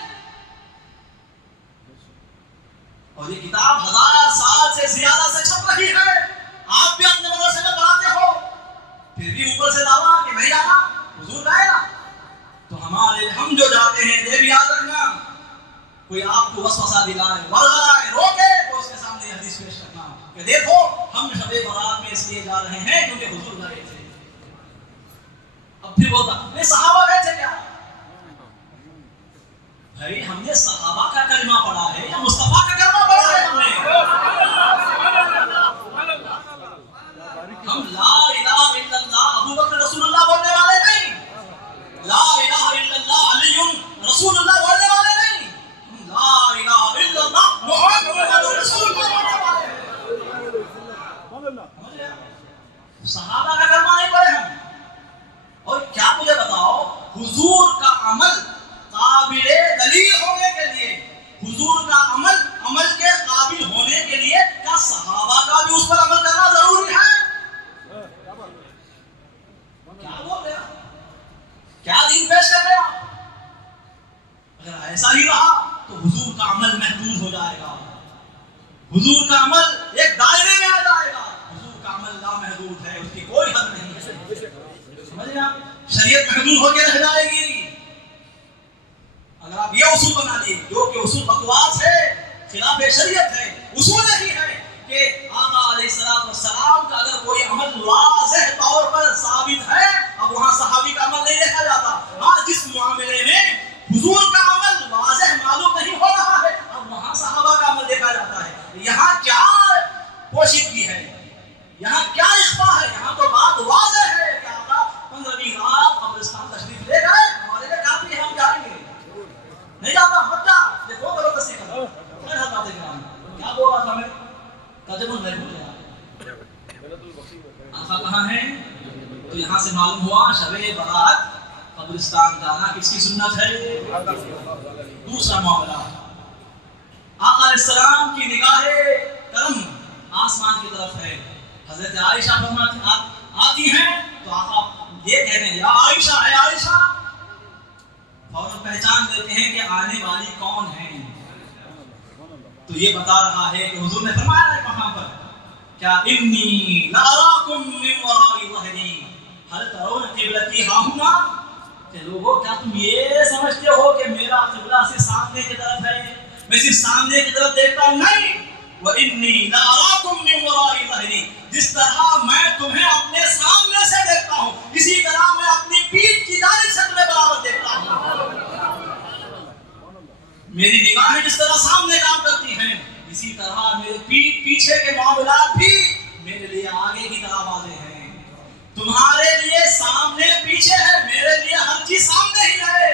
اور یہ کتاب 1000 سال سے زیادہ سے چھپ رہی ہے، آپ بھی اپنے مدرسے میں پڑھاتے ہو، پھر بھی اوپر سے دعویٰ کہ نہیں جانا، حضور گئے نا، تو ہم جو جاتے ہیں یہ بھی یاد رکھنا، کوئی آپ کو وسوسہ دلائے، ورغلائے، روکے تو اس کے سامنے حدیث پیش کرنا کہ دیکھو ہم شب برات میں اس لیے جا رہے ہیں کیونکہ حضور گئے تھے۔ اب پھر بولتا نہیں صحابہ گئے تھے کیا؟ بھائی ہم نے صحابہ کا کلمہ پڑھا ہے یا مصطفیٰ کا کلمہ پڑھا ہے؟ ہم لا الہ الا اللہ ابو بکر رسول اللہ بولنے والے نہیں، لا الہ الا اللہ علی رسول اللہ بولنے والے نہیں، ہم لا الہ الا اللہ محمد رسول اللہ بولنے والے ہیں۔ صحابہ کا کلمہ نہیں پڑھے ہم۔ اور کیا مجھے بتاؤ، حضور کا عمل قابل دلیل ہونے کے لیے، حضور کا عمل کے قابل ہونے کے لیے کیا صحابہ کا بھی اس پر عمل کرنا ضروری ہے؟ کیا بول رہے ہیں؟ کیا دین پیش کر رہے ہیں آپ؟ اگر ایسا ہی رہا تو حضور کا عمل محدود ہو جائے گا، حضور کا عمل ایک دائرے میں آ جائے گا، حضور کا عمل لامحدود ہے، اس کی کوئی حد نہیں ہے، سمجھ گئے آپ؟ شریعت محدود ہو کے رہ جائے گی۔ اگر آپ یہ اصول بنا لیے جو کہ اصول بکواس ہے، خلاف شریعت ہے، اصول یہی ہے کہ آقا علیہ السلام کا اگر کوئی عمل واضح طور پر ثابت ہے، اب وہاں صحابی کا عمل نہیں دیکھا جاتا، ہاں جس معاملے میں حضور کا عمل واضح معلوم نہیں ہو رہا ہے اب وہاں صحابہ کا عمل دیکھا جاتا ہے۔ یہاں کیا پوشیدگی ہے، یہاں کیا اخفا ہے؟ یہاں تو بات واضح ہے کہ آقا 15ویں رات قبرستان تشریف لے گئے، ہمارے لیے کافی ہے، ہم جائیں گے، نہیں جاتا مت جا، دیکھو کرو تصدیق کرو۔ خیر حضرات کرام، کیا بول رہا تھا میں؟ تجمل نہیں بھول گیا۔ آقا کہاں ہیں؟ تو یہاں سے معلوم ہوا شب برات قبرستان جانا کس کی سنت ہے؟ دوسرا معاملہ، آقا علیہ السلام کی نگاہ کرم آسمان کی طرف ہے، حضرت عائشہ آتی ہیں تو آقا یہ کہتے ہیں یا عائشہ، اے عائشہ، فوراً پہچان لیتے ہیں کہ آنے والی کون ہے، تو یہ بتا رہا ہے کہ حضور نے فرمایا ہے وہاں پر کیا انی لاراکم من وراء ظہری هل ترون قبلتی ہاہنا، کہ لوگوں کیا تم یہ سمجھتے ہو کہ میرا قبلہ صرف سامنے کی طرف ہے، میں صرف سامنے کی طرف دیکھتا ہوں؟ نہیں، وَإِنِّي لَأَرَاكُمْ مِنْ وَرَاءِ ظَهْرِي، جس طرح میں تمہیں اپنے سامنے سے دیکھتا ہوں اسی طرح میں اپنی پیٹھ کی جانب سے تمہیں برابر دیکھتا ہوں۔ میری نگاہیں جس طرح سامنے کام کرتی ہیں اسی طرح میرے پیٹھ پیچھے کے معاملات بھی میرے لیے آگے کی طرح واضح ہیں۔ تمہارے لیے سامنے پیچھے ہے، میرے لیے ہر چیز سامنے ہی ہے۔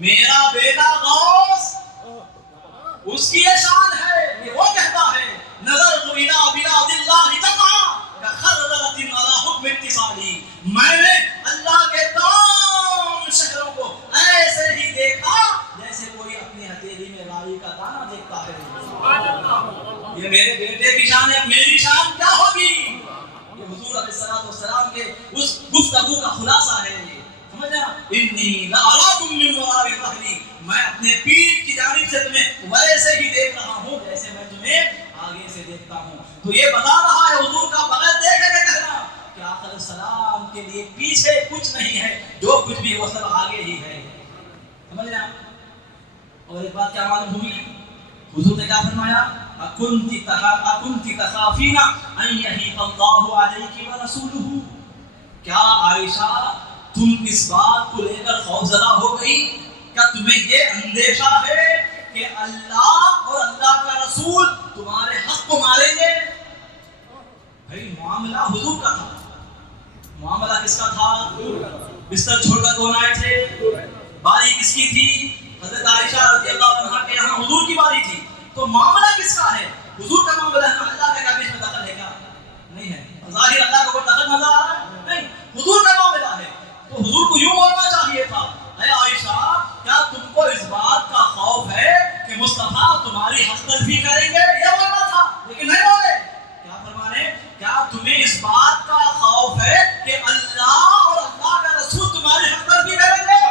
میرا بیٹا غوث اس کی یہ شان ہے کہ وہ کہتا ہے نظرت الی بلاد اللہ جمعا کخردلۃ علی حکم اتصالی، میں نے اللہ کے تمام شہروں کو ایسے ہی دیکھا جیسے کوئی اپنی ہتھیلی میں رائی کا دانہ دیکھتا ہے۔ یہ میرے بیٹے کی شان ہے، میری شان کیا ہوگی؟ یہ حضور علیہ السلام کے اس گفتگو کا خلاصہ ہے۔ سمجھا؟ انی لاراکم من وراء ظہری، میں اپنے پیٹھ کی جانب سے تمہیں ویسے ہی دیکھ رہا ہوں جیسے میں تمہیں آگے سے دیکھتا ہوں۔ تو یہ بتا رہا ہے حضور کا بغیر دیکھے کے کہنا کہ آقا علیہ السلام کے لیے پیچھے کچھ نہیں ہے، جو کچھ بھی وہ سب آگے ہی ہے۔ سمجھ رہے ہیں؟ اور ایک بات کیا معلوم ہوئی؟ حضور نے کیا فرمایا؟ اکنت تخافین ان یحیف اللہ علیک ورسولہ، کیا عائشہ تم اس بات کو لے کر خوف زدہ ہو گئی؟ کیا تمہیں یہ اندیشہ ہے کہ اللہ اور اللہ کا رسول تمہارے حق کو ماریں گے؟ بھائی معاملہ حضور کا تھا، معاملہ کس کا تھا؟ بستر چھوڑ کر کون آئے تھے؟ باری کس کی تھی؟ حضرت عائشہ رضی اللہ عنہا کے یہاں حضور کی باری تھی۔ تو معاملہ کس کا ہے؟ حضور کا معاملہ ہے، اللہ کا کیا بیچ میں دخل ہے کیا؟ نہیں ہے۔ ظاہر اللہ کا کوئی دخل نظر آ رہا ہے؟ نہیں، حضور کا معاملہ ہے۔ تو حضور کو یوں بولنا چاہیے تھا، اے عائشہ کیا تم کو اس بات کا خوف ہے کہ مصطفیٰ تمہاری حق تلفی کریں گے؟ یہ بولنا تھا، لیکن نہیں بولے۔ کیا فرمانے؟ کیا تمہیں اس بات کا خوف ہے کہ اللہ اور اللہ کا رسول تمہاری حق تلفی کریں گے؟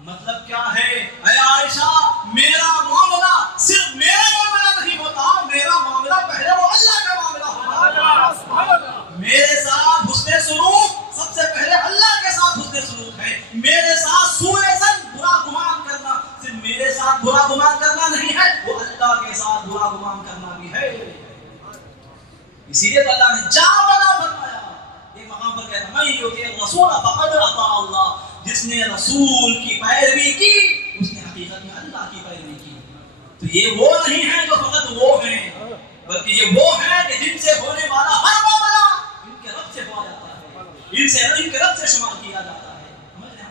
مطلب کیا ہے؟ اے عائشہ میرا معاملہ صرف میرا معاملہ نہیں ہوتا، میرا معاملہ پہلے وہ اللہ کا معاملہ ہوتا۔ میرے ساتھ حسن سلوک سب سے پہلے اللہ کے ساتھ حسن سلوک ہے۔ میرے ساتھ سوء ظن برا گمان کرنا صرف میرے ساتھ برا گمان کرنا نہیں ہے، وہ اللہ کے ساتھ برا گمان کرنا بھی ہے۔ اسی لیے تو اللہ نے جا بلا فرمایا، ایک مقام پر کہتا میں یطیع الرسول فقد اطاع اللہ، جس نے رسول کی پیروی کی اس نے حقیقت میں اللہ کی پیروی کی۔ تو یہ وہ نہیں ہے جو فقط وہ ہیں، بلکہ یہ وہ ہیں کہ جن سے ہونے والا ہر معاملہ ان کے رب سے ہوا جاتا ہے، ان کے رب سے شمار کیا جاتا ہے۔ سمجھ رہے ہیں؟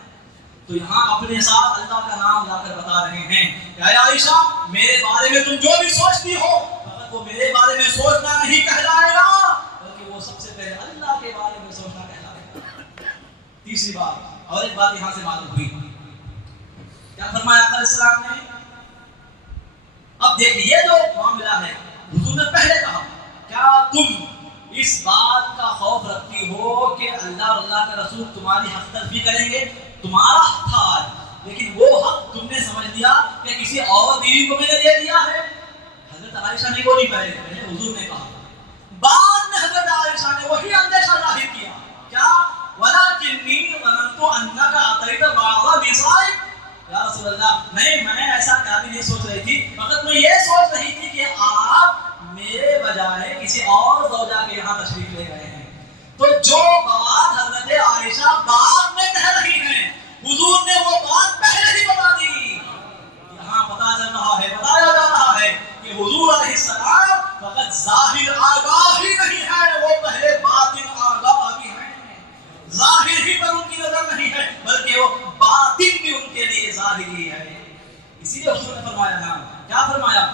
تو یہاں اپنے ساتھ اللہ کا نام لا کر بتا رہے ہیں کہ اے عائشہ میرے بارے میں تم جو بھی سوچتی ہو فقط وہ میرے بارے میں سوچنا نہیں کہلائے گا، بلکہ وہ سب سے پہلے اللہ کے بارے میں سوچنا کہلائے گا۔ تیسری بات، اور ایک بات یہاں سے معلوم ہوئی، کیا فرمایا علیہ السلام نے؟ اب دیکھیے یہ جو معاملہ ہے حضور نے پہلے کہا کیا تم اس بات کا خوف رکھتی ہو کہ اللہ اور اللہ کا رسول تمہاری حق تلفی کریں گے؟ تمہارا حق تھا، لیکن وہ حق تم نے سمجھ لیا کہ کسی اور بیوی کو میں نے دے دیا ہے۔ حضرت عائشہ نے بولی پہلے حضور نے کہا، بعد میں حضرت عائشہ نے وہی اندیشہ ظاہر کیا، کیا وَلَكِنِّي ظَنَنْتُ أَنَّكَ أَتَيْتَ بَعْضَ نِسَائِكَ، یا رسول اللہ نہیں میں ایسا کبھی نہیں سوچ رہی تھی، فقط میں یہ سوچ رہی تھی کہ آپ میرے بجائے کسی اور زوجہ کے یہاں تشریف لے گئے ہیں۔ تو جو بات حضرت عائشہ بعد میں کہہ رہی ہیں حضور نے وہ بات پہلے ہی بتا دی۔ یہاں پتا چل رہا ہے، بتایا جا رہا ہے کہ حضور علیہ السلام فقط ظاہر آگاہ ہی نہیں ہے، وہ پہلے باطن آگاہ بھی ہیں۔ ظاہر ہی پر ان کی نظر نہیں ہے بلکہ وہ باطن بھی ان کے لیے ظاہری ہے۔ اسی لیے حضور نے فرمایا نا، کیا فرمایا؟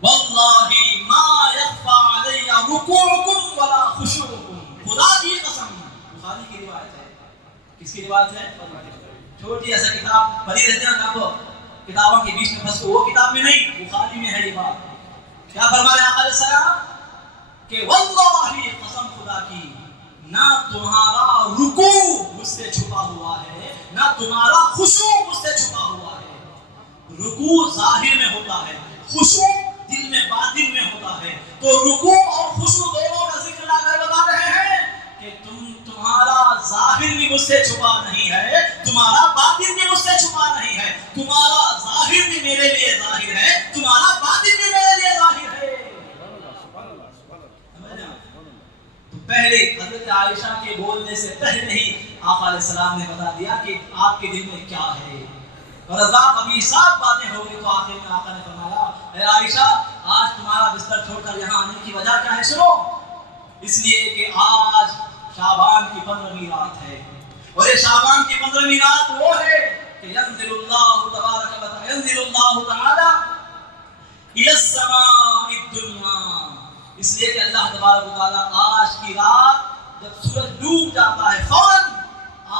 واللہ ما یخفی علی رکوعکم ولا خشوعکم، خدا کی قسم، بخاری کی روایت ہے۔ کس کی روایت ہے؟ چھوٹی ایسا کتاب پڑھی رہتے ہیں آپ کتابوں کے بیچ میں پھنس کو، وہ کتاب میں نہیں بخاری میں ہے یہ بات۔ کیا فرمایا آقا علیہ السلام کہ واللہ قسم خدا کی نہ تمہارا رکوع مجھ سے چھپا ہوا ہے، نہ تمہارا خشوع مجھ سے چھپا ہوا ہے۔ رکوع ظاہر میں ہوتا ہے، خشوع دل میں باطن میں ہوتا ہے۔ تو رکوع اور خشوع دونوں کا ذکر لا کر بتا رہے ہیں کہ تمہارا ظاہر بھی مجھ سے چھپا نہیں ہے، تمہارا باطن بھی مجھ سے چھپا نہیں ہے، تمہارا ظاہر بھی میرے لیے ظاہر ہے، تمہارا باطن بھی میرے لیے ظاہر ہے۔ پہلے حضرت عائشہ کے بولنے سے پہلے ہی آقا علیہ السلام نے بتا دیا کہ آپ کے دل میں کیا ہے۔ اور رضا ابھی صاف باتیں ہو گئی تو آخر میں آقا نے فرمایا اے عائشہ آج تمہارا بستر چھوڑ کر یہاں آنے کی وجہ کیا ہے؟ سنو، اس لیے کہ آج شعبان کی 15ویں رات ہے اور یہ شعبان کی 15ویں رات وہ ہے کہ ينزل اللہ تبارک و تعالی ينزل اللہ تعالی الى السماء الدنیا، اس لیے کہ اللہ تبارک و تعالی آج کی رات جب سورج ڈوب جاتا ہے فوراً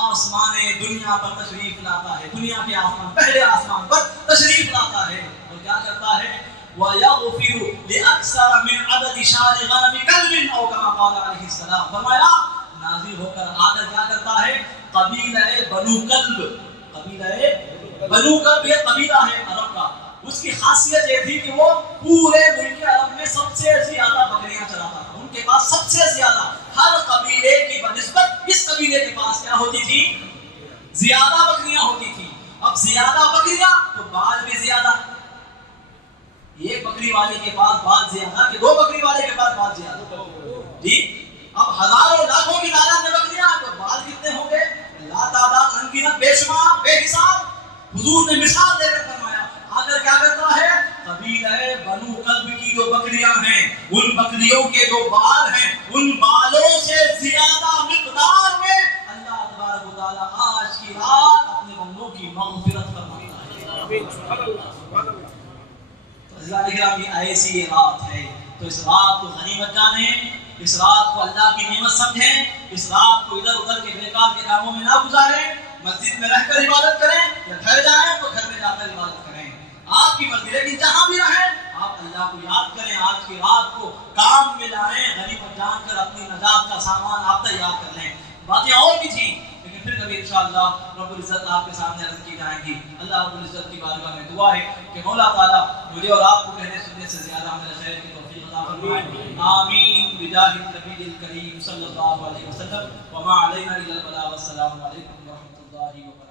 آسمان دنیا پر تشریف لاتا ہے، دنیا کے آسمان پہلے آسمان پر تشریف لاتا ہے اور کیا کرتا ہے وَيَغْفِرُ لِأَكْثَرَ مِنْ عَدَدِ شَارِ غَنَمِ كَلْبٍ أَوْ كَمَا قَالَ عَلَيْهِ السَّلَامُ، فرمایا نازل ہو کر آ کر کیا کرتا ہے قبیلہ بنو کلب، قبیلہ بنو کلب یہ قبیلہ ہے عرب کا، اس کی خاصیت یہ تھی کہ وہ پورے ملک عرب میں سب سے زیادہ بکریاں چلاتا تھا، ان کے پاس سب سے زیادہ ہر قبیلے کی بنسبت اس قبیلے کے پاس کیا ہوتی تھی زیادہ بکریاں ہوتی تھی۔ اب زیادہ بکریاں تو بال بھی زیادہ، ایک بکری والے کے پاس بال زیادہ کہ دو بکری والے کے پاس بال زیادہ جی، اب ہزاروں لاکھوں کی تعداد میں بکریاں تو بال کتنے ہوں گے لا تعداد انگنت بے شمار بے حساب۔ حضور نے مثال دے کر فرمایا آ کر کیا کرتا ہے قبیلہ بنو کلب کی جو بکریاں ہیں ان بکریوں کے جو بال ہیں ان بالوں سے زیادہ مقدار میں اللہ تبارک و تعالی آج کی رات اپنے بندوں کی مغفرت فرماتا ہے۔ یہ ایسی رات ہے تو اس رات کو غنیمت جانیں، اس رات کو اللہ کی نعمت سمجھیں، اس رات کو ادھر ادھر کے بیکار کے کاموں میں نہ گزاریں، مسجد میں رہ کر عبادت کریں یا گھر جائیں تو گھر میں جا کر عبادت کریں، آپ کی مرضی، لیکن جہاں بھی رہیں آپ اللہ کو یاد کریں، آج کی رات کو کام میں لائیں، غنیمت جان کر اپنی نجات کا سامان آپ تیار کر لیں۔ باتیں اور بھی تھیں لیکن پھر کبھی انشاءاللہ رب العزت آپ کے سامنے عرض کی جائیں گی۔ اللہ رب العزت کی بارگاہ میں دعا ہے کہ مولا تعالیٰ مجھے اور آپ کو کہنے سننے سے زیادہ عمل خیر کی توفیق عطا فرمائے، آمین بجاہ النبی الکریم صلی اللہ علیہ وسلم، وما علینا الا البلاغ، السلام علیکم ورحمۃ اللہ وبرکاتہ۔